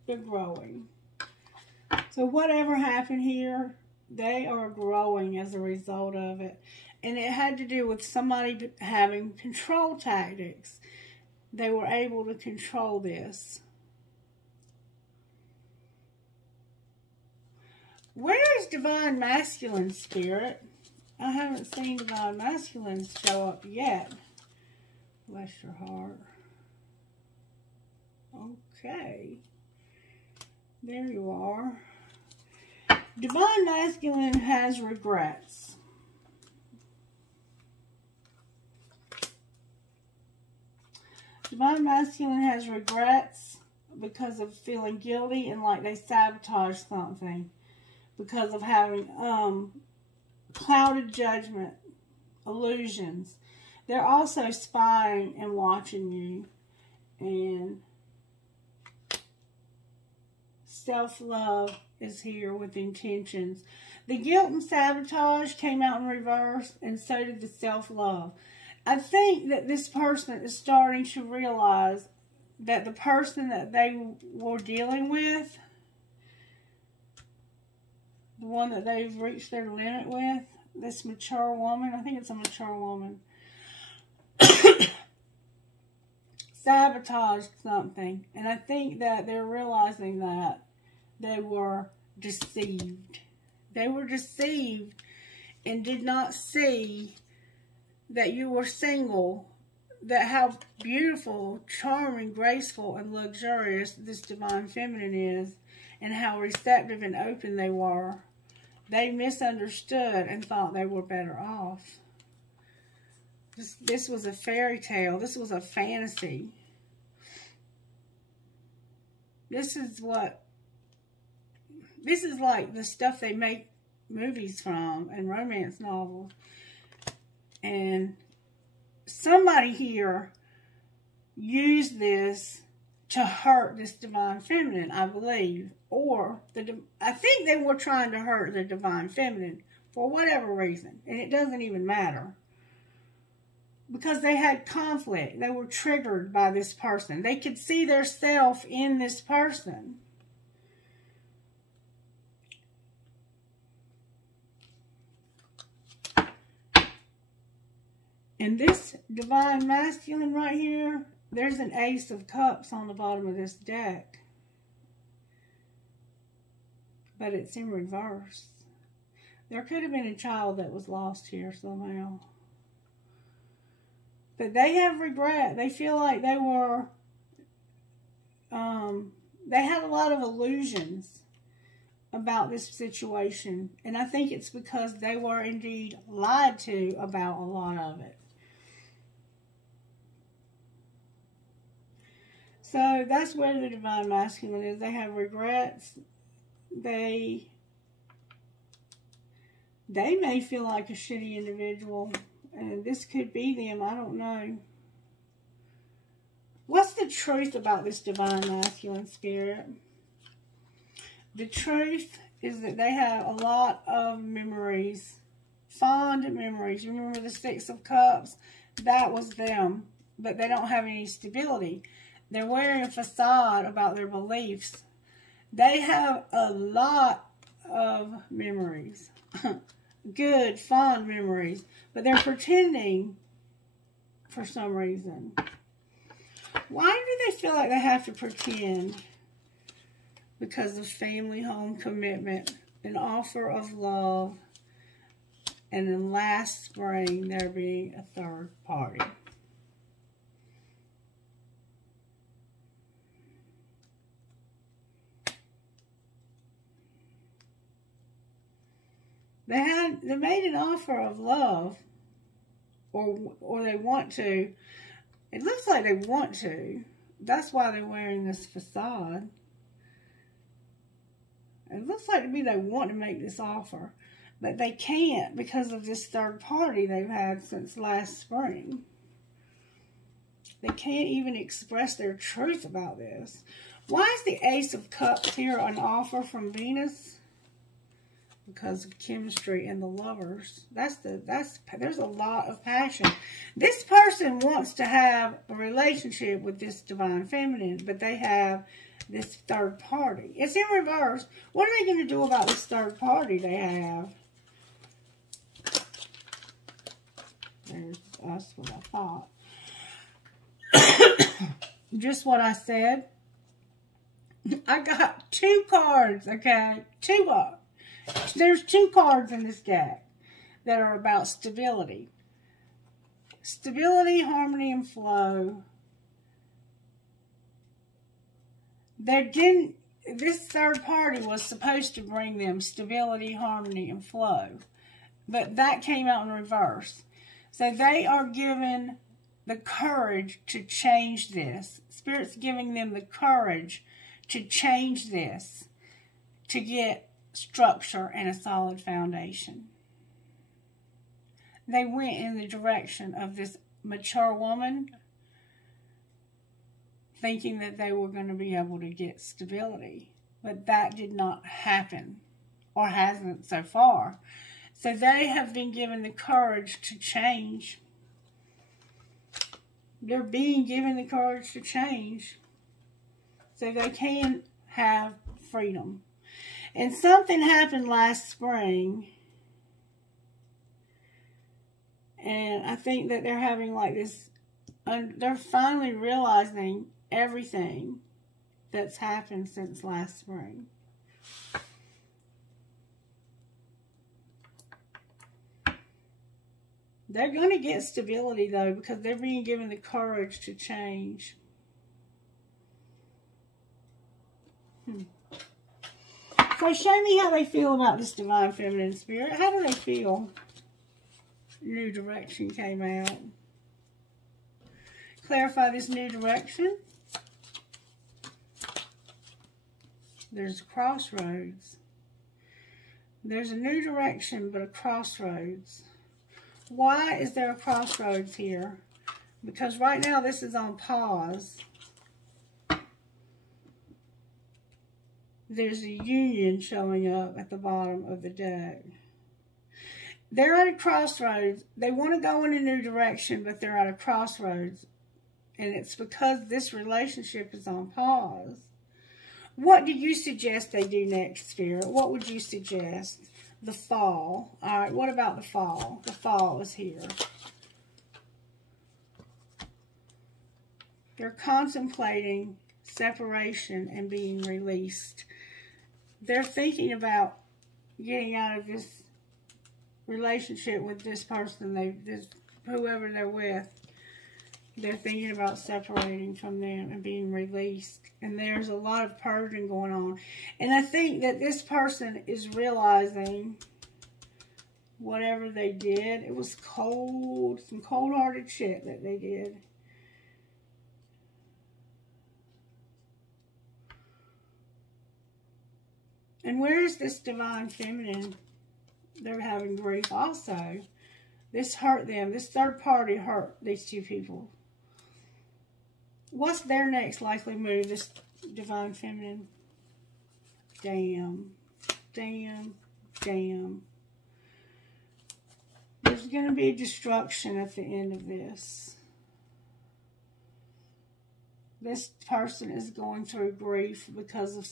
They're growing. So whatever happened here, they are growing as a result of it. And it had to do with somebody having control tactics. They were able to control this. Where is Divine Masculine, Spirit? I haven't seen Divine Masculine show up yet. Bless your heart. Okay. There you are. Divine Masculine has regrets. Divine Masculine has regrets because of feeling guilty and like they sabotaged something. Because of having clouded judgment, illusions. They're also spying and watching you. And self-love is here with intentions. The guilt and sabotage came out in reverse, and so did the self-love. I think that this person is starting to realize that the person that they were dealing with, the one that they've reached their limit with, this mature woman, I think it's a mature woman, sabotaged something. And I think that they're realizing that they were deceived. They were deceived and did not see that you were single, that how beautiful, charming, graceful, and luxurious this divine feminine is, and how receptive and open they were. They misunderstood and thought they were better off. This was a fairy tale. This was a fantasy. This is like the stuff they make movies from and romance novels. And somebody here used this to hurt this divine feminine, I believe. Or, I think they were trying to hurt the divine feminine for whatever reason. And it doesn't even matter. Because they had conflict. They were triggered by this person. They could see their self in this person. And this divine masculine right here, there's an Ace of Cups on the bottom of this deck. But it's in reverse. There could have been a child that was lost here somehow. But they have regret. They feel like they were, they had a lot of illusions about this situation. And I think it's because they were indeed lied to about a lot of it. So that's where the divine masculine is. They have regrets. They may feel like a shitty individual. And this could be them. I don't know. What's the truth about this divine masculine spirit? The truth is that they have a lot of memories. Fond memories. Remember the Six of Cups? That was them. But they don't have any stability. They're wearing a facade about their beliefs. They have a lot of memories. Good, fond memories. But they're pretending for some reason. Why do they feel like they have to pretend? Because of family, home, commitment, an offer of love, and then last spring there being a third party. They made an offer of love, or they want to. It looks like they want to. That's why they're wearing this facade. It looks like to me they want to make this offer, but they can't because of this third party they've had since last spring. They can't even express their truth about this. Why is the Ace of Cups here an offer from Venus? Because of chemistry and the lovers. There's a lot of passion. This person wants to have a relationship with this divine feminine, but they have this third party. It's in reverse. What are they going to do about this third party they have? That's what I thought. Just what I said. I got two cards, okay? There's two cards in this deck that are about stability. Stability, harmony, and flow. this third party was supposed to bring them stability, harmony, and flow. But that came out in reverse. So they are given the courage to change this. Spirit's giving them the courage to change this, to get structure and a solid foundation. They went in the direction of this mature woman, thinking that they were going to be able to get stability. But that did not happen, or hasn't so far. So they have been given the courage to change. They're being given the courage to change so they can have freedom. And something happened last spring. And I think that they're having like this, they're finally realizing everything that's happened since last spring. They're going to get stability, though, because they're being given the courage to change. So show me how they feel about this Divine Feminine Spirit. How do they feel? New direction came out. Clarify this new direction. There's a crossroads. There's a new direction, but a crossroads. Why is there a crossroads here? Because right now this is on pause. There's a union showing up at the bottom of the deck. They're at a crossroads. They want to go in a new direction, but they're at a crossroads. And it's because this relationship is on pause. What do you suggest they do next, Spirit? What would you suggest? The fall. All right, what about the fall? The fall is here. They're contemplating separation and being released. They're thinking about getting out of this relationship with this person, whoever they're with. They're thinking about separating from them and being released. And there's a lot of purging going on. And I think that this person is realizing whatever they did, it was cold, some cold-hearted shit that they did. And where is this Divine Feminine? They're having grief also. This hurt them. This third party hurt these two people. What's their next likely move, this Divine Feminine? Damn. Damn. Damn. There's going to be destruction at the end of this. This person is going through grief because of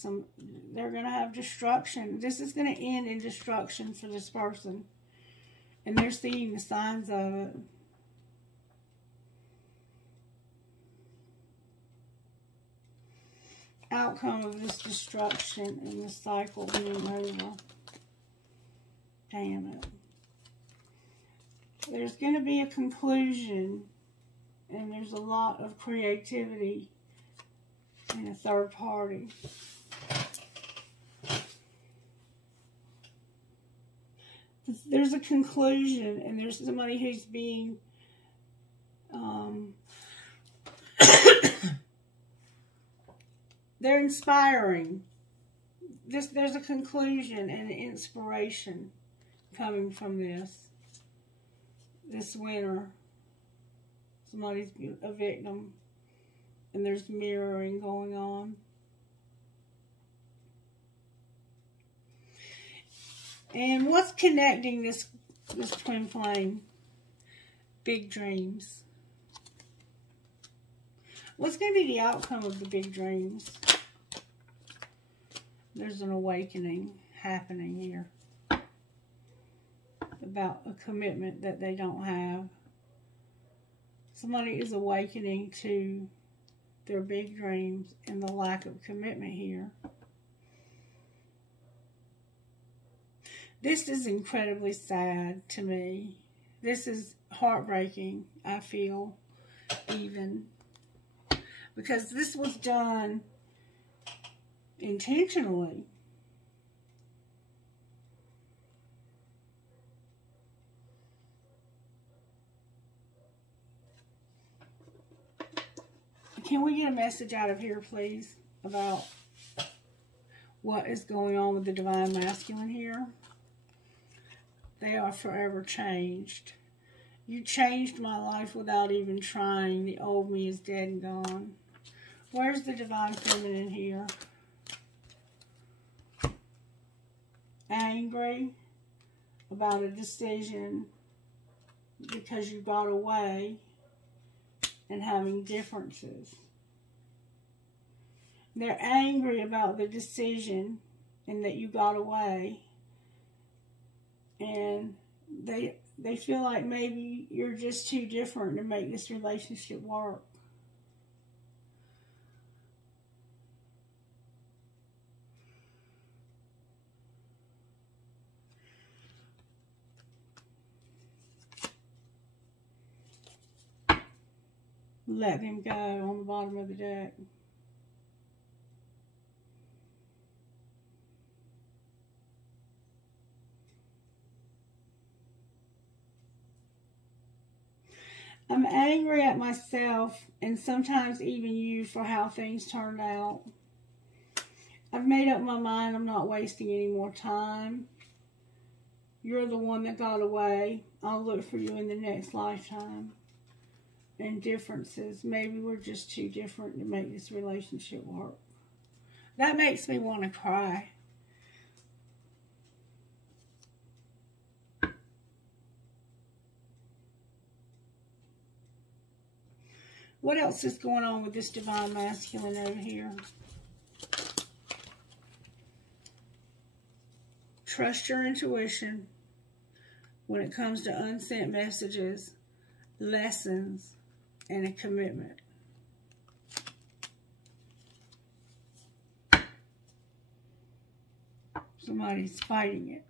they're going to have destruction. This is going to end in destruction for this person. And they're seeing the signs of it. Outcome of this destruction and the cycle being over. Damn it. There's going to be a conclusion, and there's a lot of creativity in a third party. There's a conclusion, and there's somebody who's being they're inspiring. There's a conclusion and an inspiration coming from this winner. Somebody's a victim, and there's mirroring going on. And what's connecting this twin flame? Big dreams. What's going to be the outcome of the big dreams? There's an awakening happening here about a commitment that they don't have. Somebody is awakening to their big dreams and the lack of commitment here. This is incredibly sad to me. This is heartbreaking, I feel, even. Because this was done intentionally. Can we get a message out of here, please, about what is going on with the Divine Masculine here? They are forever changed. You changed my life without even trying. The old me is dead and gone. Where's the Divine Feminine here? Angry about a decision because you got away and having differences. They're angry about the decision and that you got away. And they feel like maybe you're just too different to make this relationship work. Let them go on the bottom of the deck. I'm angry at myself and sometimes even you for how things turned out. I've made up my mind I'm not wasting any more time. You're the one that got away. I'll look for you in the next lifetime. And differences. Maybe we're just too different to make this relationship work. That makes me want to cry. What else is going on with this Divine Masculine over here? Trust your intuition when it comes to unsent messages, lessons, and a commitment. Somebody's fighting it.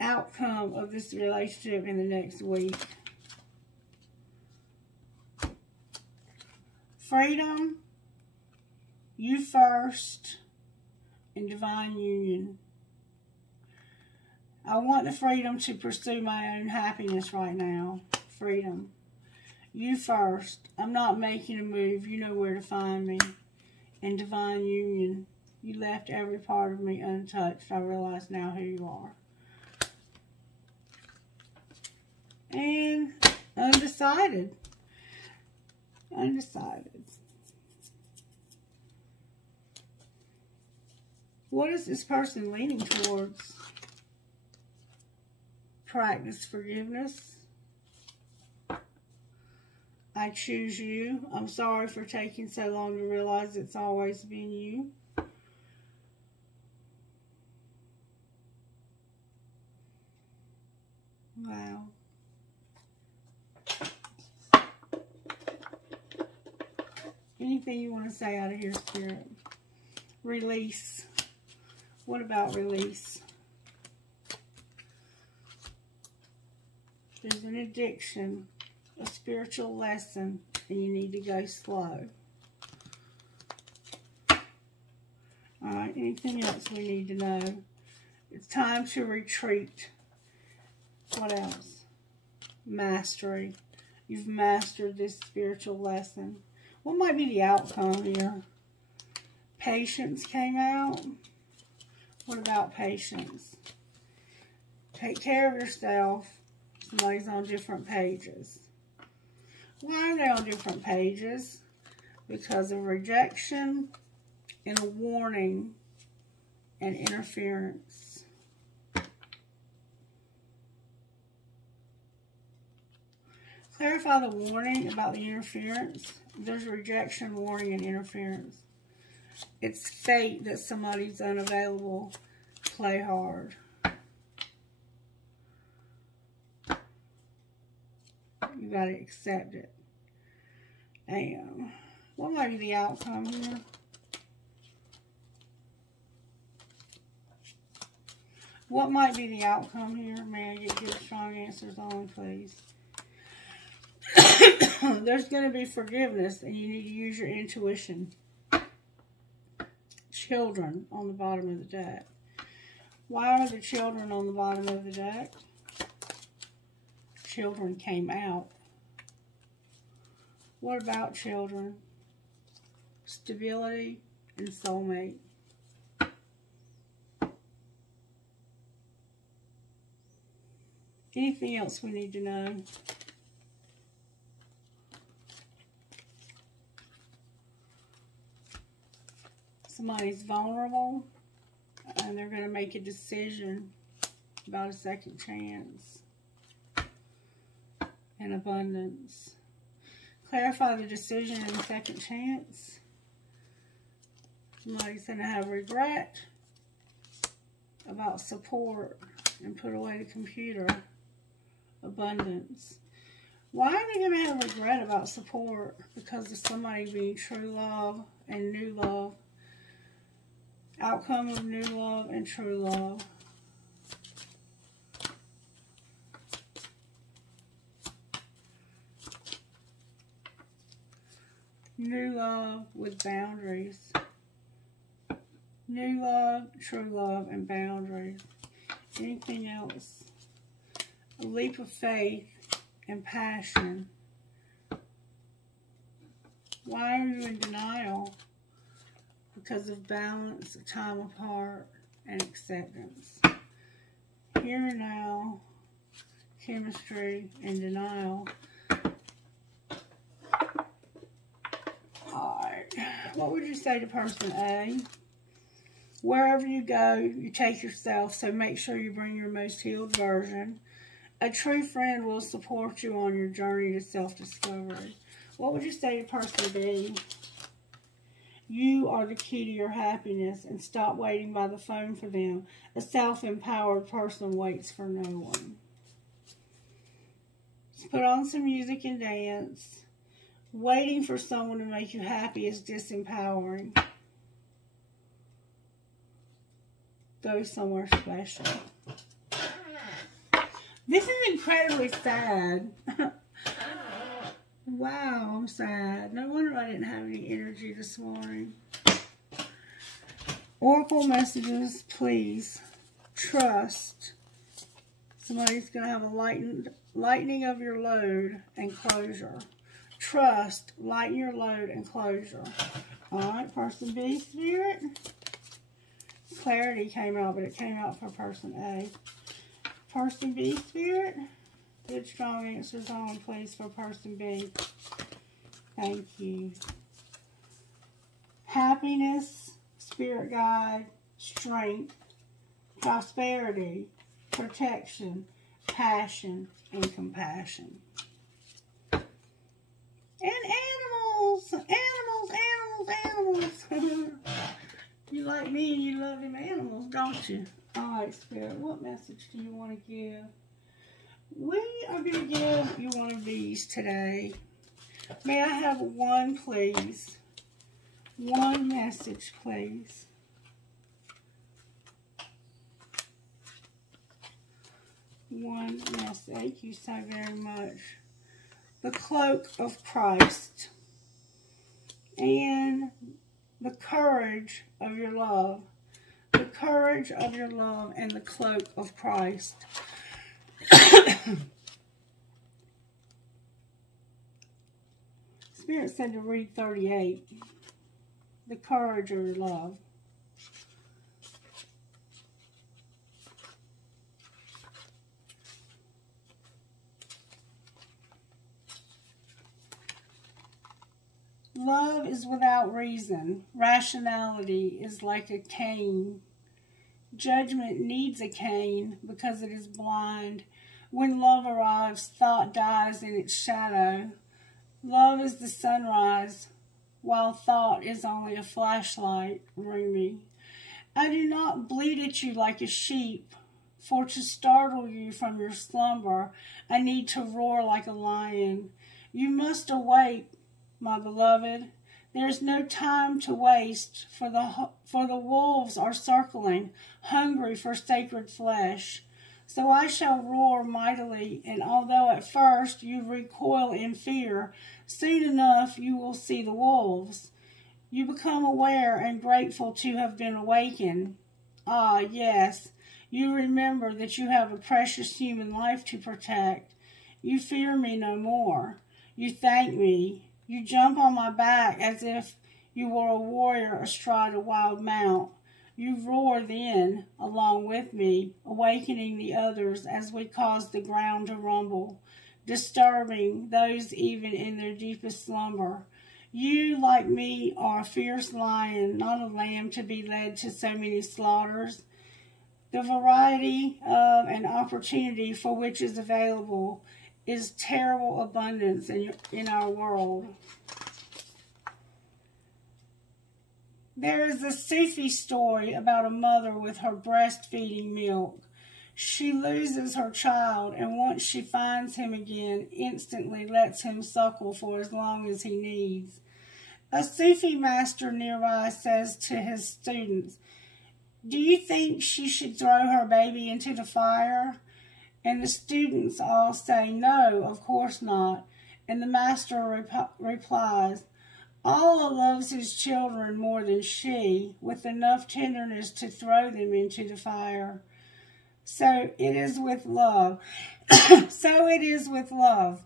Outcome of this relationship in the next week. Freedom, you first, and divine union. I want the freedom to pursue my own happiness right now. Freedom. You first. I'm not making a move. You know where to find me. And divine union. You left every part of me untouched. I realize now who you are. And undecided. Undecided. What is this person leaning towards? Practice forgiveness. I choose you. I'm sorry for taking so long to realize it's always been you. Wow. Anything you want to say out of here, Spirit? Release. What about release? There's an addiction, a spiritual lesson, and you need to go slow. Alright, anything else we need to know? It's time to retreat. What else? Mastery. You've mastered this spiritual lesson. What might be the outcome here? Patience came out. What about patience? Take care of yourself. Somebody's on different pages. Why are they on different pages? Because of rejection and a warning and interference. Clarify the warning about the interference. There's rejection, warning, and interference. It's fate that somebody's unavailable. Play hard. You got to accept it. And what might be the outcome here? What might be the outcome here? May I get good, strong answers on, please? There's going to be forgiveness, and you need to use your intuition. Children on the bottom of the deck. Why are the children on the bottom of the deck? Children came out. What about children? Stability and soulmate. Anything else we need to know? Somebody's vulnerable, and they're going to make a decision about a second chance and abundance. Clarify the decision and second chance. Somebody's going to have regret about support and put away the computer. Abundance. Why are they going to have regret about support? Because of somebody being true love and new love. Outcome of new love and true love. New love with boundaries. New love, true love, and boundaries. Anything else? A leap of faith and passion. Why are you in denial? Because of balance, time apart, and acceptance. Here and now, chemistry and denial. Alright, what would you say to person A? Wherever you go, you take yourself, so make sure you bring your most healed version. A true friend will support you on your journey to self-discovery. What would you say to person B? You are the key to your happiness, and stop waiting by the phone for them. A self-empowered person waits for no one. Let's put on some music and dance. Waiting for someone to make you happy is disempowering. Go somewhere special. This is incredibly sad. Wow, I'm sad. No wonder I didn't have any energy this morning. Oracle messages, please. Trust. Somebody's going to have a lightening of your load and closure. Trust, lighten your load and closure. Alright, person B, Spirit. Clarity came out, but it came out for person A. Person B, Spirit. Good, strong answers on, please, for person B. Thank you. Happiness, spirit guide, strength, prosperity, protection, passion, and compassion. And animals! Animals! You like me and you love them animals, don't you? Alright, Spirit, what message do you want to give? We are going to give you one of these today. May I have one, please? One message, please. One message. Thank you so very much. The cloak of Christ. And the courage of your love. The courage of your love and the cloak of Christ. Spirit said to read 38. The courage of your love. Love is without reason. Rationality is like a cane. Judgment needs a cane because it is blind. When love arrives, thought dies in its shadow. Love is the sunrise, while thought is only a flashlight. Rumi. I do not bleat at you like a sheep, for to startle you from your slumber, I need to roar like a lion. You must awake, my beloved. There is no time to waste, for the wolves are circling, hungry for sacred flesh. So I shall roar mightily, and although at first you recoil in fear, soon enough you will see the wolves. You become aware and grateful to have been awakened. Ah, yes, you remember that you have a precious human life to protect. You fear me no more. You thank me. You jump on my back as if you were a warrior astride a wild mount. You roar then, along with me, awakening the others as we cause the ground to rumble, disturbing those even in their deepest slumber. You, like me, are a fierce lion, not a lamb to be led to so many slaughters. The variety of and opportunity for which is available is terrible abundance in our world. There is a Sufi story about a mother with her breastfeeding milk. She loses her child, and once she finds him again, instantly lets him suckle for as long as he needs. A Sufi master nearby says to his students, "Do you think she should throw her baby into the fire?" And the students all say, "No, of course not." And the master replies, "Allah loves his children more than she, with enough tenderness to throw them into the fire. So it is with love. So it is with love.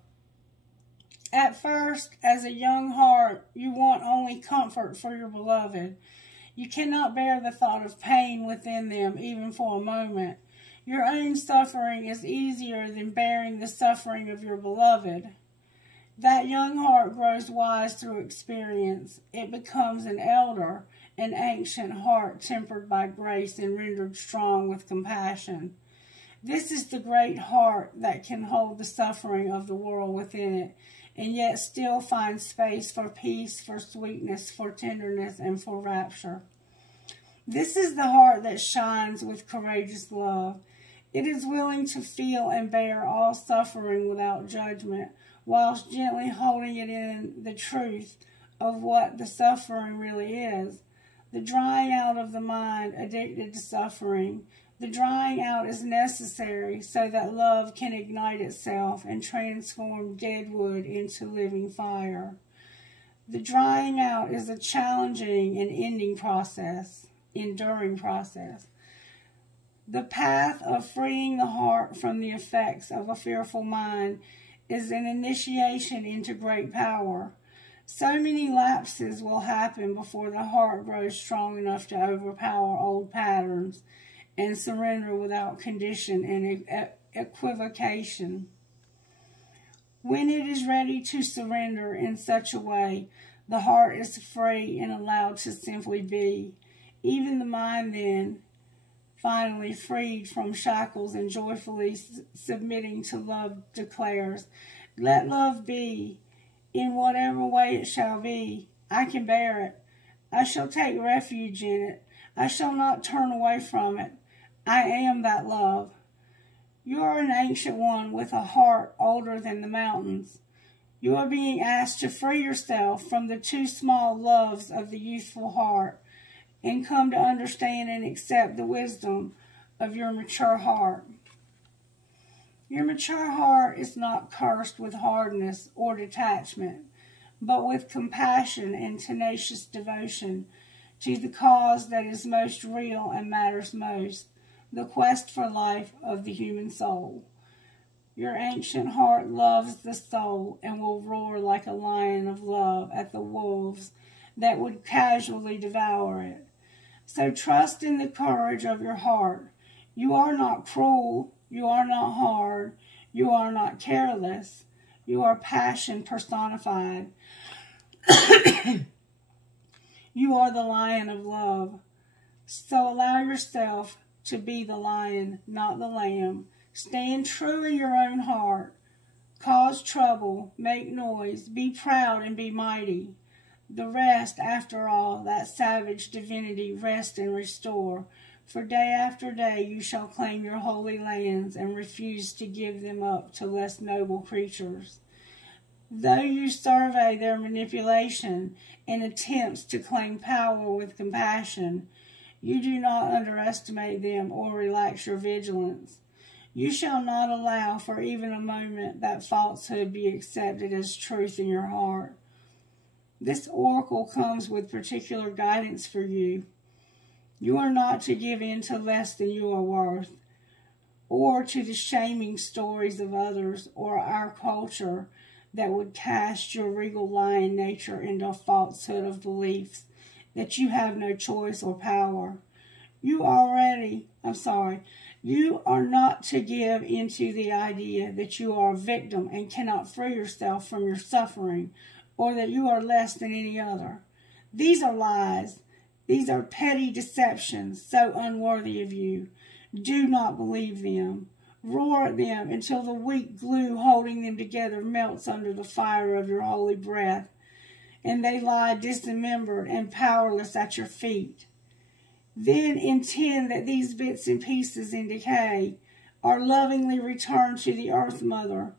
At first, as a young heart, you want only comfort for your beloved. You cannot bear the thought of pain within them, even for a moment. Your own suffering is easier than bearing the suffering of your beloved. That young heart grows wise through experience. It becomes an elder, an ancient heart tempered by grace and rendered strong with compassion. This is the great heart that can hold the suffering of the world within it, and yet still find space for peace, for sweetness, for tenderness, and for rapture. This is the heart that shines with courageous love. It is willing to feel and bear all suffering without judgment, whilst gently holding it in the truth of what the suffering really is. The drying out of the mind addicted to suffering. The drying out is necessary so that love can ignite itself and transform dead wood into living fire. The drying out is a challenging and enduring process. The path of freeing the heart from the effects of a fearful mind is an initiation into great power. So many lapses will happen before the heart grows strong enough to overpower old patterns and surrender without condition and equivocation. When it is ready to surrender in such a way, the heart is free and allowed to simply be. Even the mind then, finally freed from shackles and joyfully submitting to love, declares, "Let love be, in whatever way it shall be. I can bear it. I shall take refuge in it. I shall not turn away from it. I am that love." You are an ancient one with a heart older than the mountains. You are being asked to free yourself from the too small loves of the youthful heart and come to understand and accept the wisdom of your mature heart. Your mature heart is not cursed with hardness or detachment, but with compassion and tenacious devotion to the cause that is most real and matters most, the quest for life of the human soul. Your ancient heart loves the soul and will roar like a lion of love at the wolves that would casually devour it. So trust in the courage of your heart. You are not cruel. You are not hard. You are not careless. You are passion personified. You are the lion of love. So allow yourself to be the lion, not the lamb. Stand true in your own heart. Cause trouble, make noise, be proud and be mighty. The rest, after all, that savage divinity, rest and restore. For day after day you shall claim your holy lands and refuse to give them up to less noble creatures. Though you survey their manipulation and attempts to claim power with compassion, you do not underestimate them or relax your vigilance. You shall not allow for even a moment that falsehood be accepted as truth in your heart. This oracle comes with particular guidance for you. You are not to give in to less than you are worth, or to the shaming stories of others or our culture that would cast your regal lion nature into a falsehood of beliefs that you have no choice or power. You are not to give into the idea that you are a victim and cannot free yourself from your suffering, or that you are less than any other. These are lies. These are petty deceptions, so unworthy of you. Do not believe them. Roar at them until the weak glue holding them together melts under the fire of your holy breath, and they lie dismembered and powerless at your feet. Then intend that these bits and pieces in decay are lovingly returned to the Earth Mother,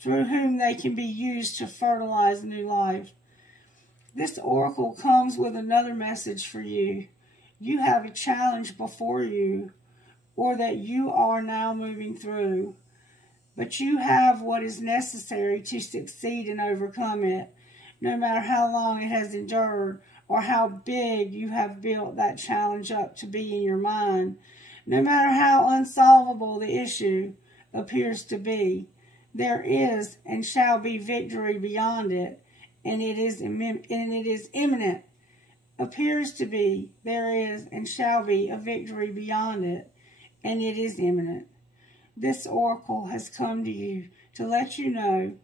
through whom they can be used to fertilize new life. This oracle comes with another message for you. You have a challenge before you, or that you are now moving through, but you have what is necessary to succeed and overcome it, no matter how long it has endured, or how big you have built that challenge up to be in your mind. No matter how unsolvable the issue appears to be, there is and shall be victory beyond it, and it is imminent. Appears to be, there is and shall be a victory beyond it, and it is imminent. This oracle has come to you to let you know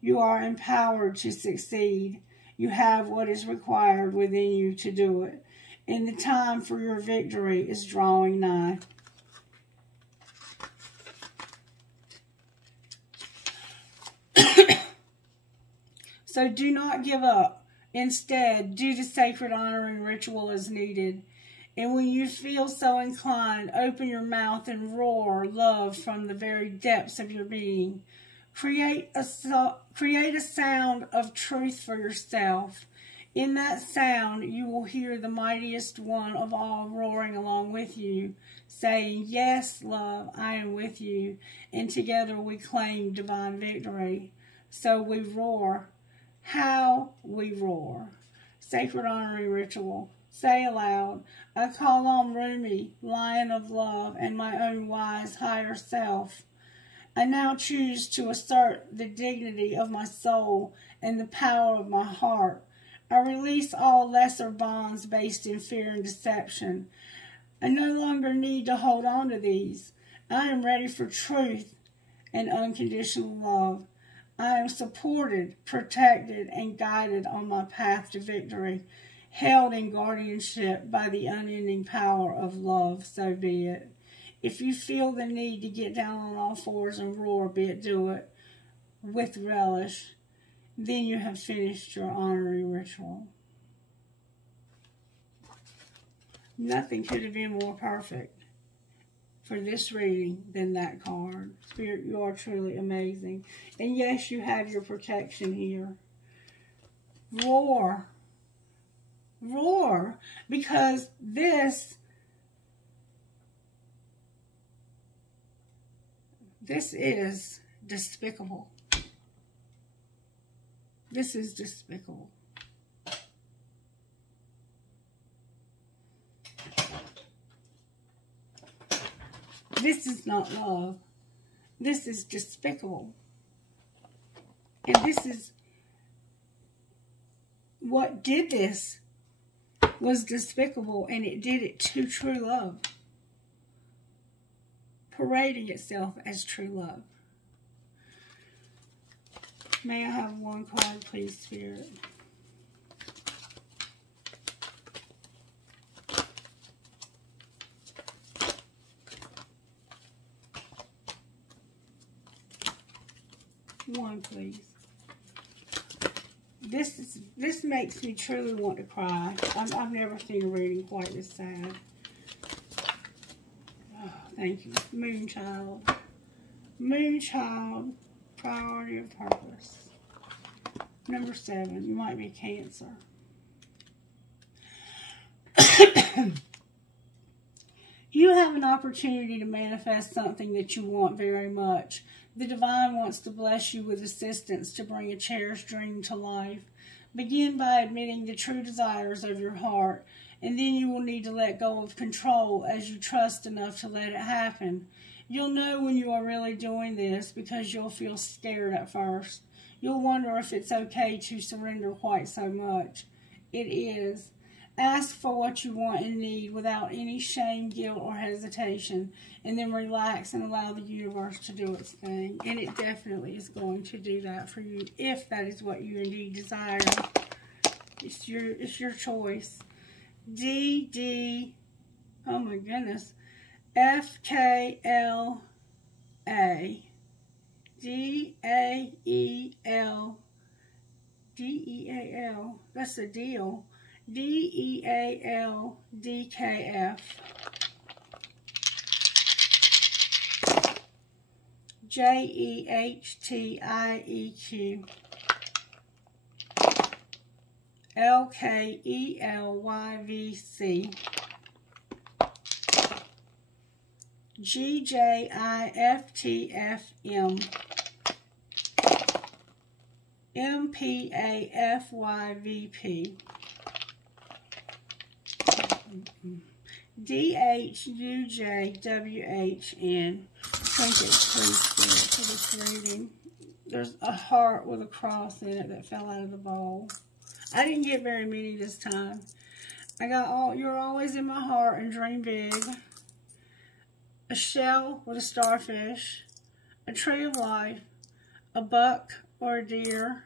you are empowered to succeed. You have what is required within you to do it, and the time for your victory is drawing nigh. So do not give up. Instead, do the sacred honoring ritual as needed. And when you feel so inclined, open your mouth and roar love from the very depths of your being. Create a sound of truth for yourself. In that sound, you will hear the mightiest one of all roaring along with you, saying, "Yes, love, I am with you," and together we claim divine victory. So we roar. How we roar. Sacred honoring ritual. Say aloud, I call on Rumi, Lion of Love, and my own wise higher self. I now choose to assert the dignity of my soul and the power of my heart. I release all lesser bonds based in fear and deception. I no longer need to hold on to these. I am ready for truth and unconditional love. I am supported, protected, and guided on my path to victory, held in guardianship by the unending power of love, so be it. If you feel the need to get down on all fours and roar a bit, do it with relish. Then you have finished your honoring ritual. Nothing could have been more perfect for this reading than that card. Spirit, you are truly amazing. And yes, you have your protection here. Roar. Roar. Because this is despicable. This is despicable. This is not love. This is despicable. And this is what did this was despicable, and it did it to true love, parading itself as true love. May I have one card, please, Spirit? One, please. This makes me truly want to cry. I've never seen a reading quite this sad. Oh, thank you. Moonchild. Moonchild. Priority of purpose. Number 7, you might be Cancer. You have an opportunity to manifest something that you want very much. The divine wants to bless you with assistance to bring a cherished dream to life. Begin by admitting the true desires of your heart, and then you will need to let go of control as you trust enough to let it happen. You'll know when you are really doing this because you'll feel scared at first. You'll wonder if it's okay to surrender quite so much. It is. Ask for what you want and need without any shame, guilt, or hesitation, and then relax and allow the universe to do its thing. And it definitely is going to do that for you if that is what you indeed desire. It's your choice. Oh my goodness, FKLA, DEAL, that's a deal. DEALDKF. JEHTIEQ. LKELYVC. GJIFTFM. MPAFYVP. DHUJWHN. Trinket Christie for this reading. There's a heart with a cross in it that fell out of the bowl. I didn't get very many this time. I got You're always in my heart and dream big. A shell with a starfish. A tree of life. A buck or a deer.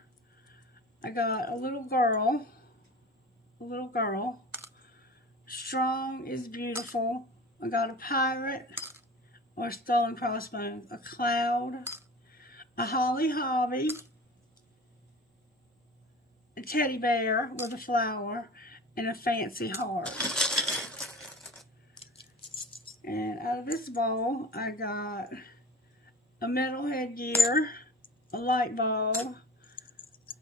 I got a little girl. Strong is beautiful. I got a pirate or a stolen crossbones. A cloud. A holly hobby. A teddy bear with a flower. And a fancy heart. And out of this bowl, I got a metal headgear, a light bulb,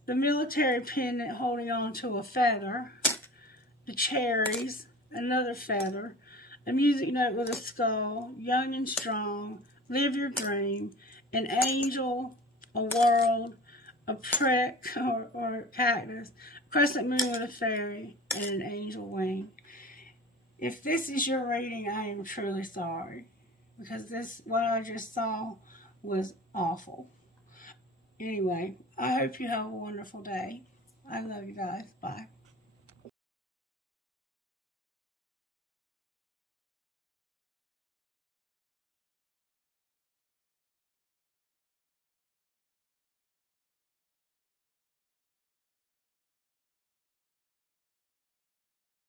the military pendant holding on to a feather, the cherries, another feather, a music note with a skull, young and strong, live your dream, an angel, a world, a prick or cactus, a crescent moon with a fairy, and an angel wing. If this is your reading, I am truly sorry, because what I just saw was awful. Anyway, I hope you have a wonderful day. I love you guys. Bye.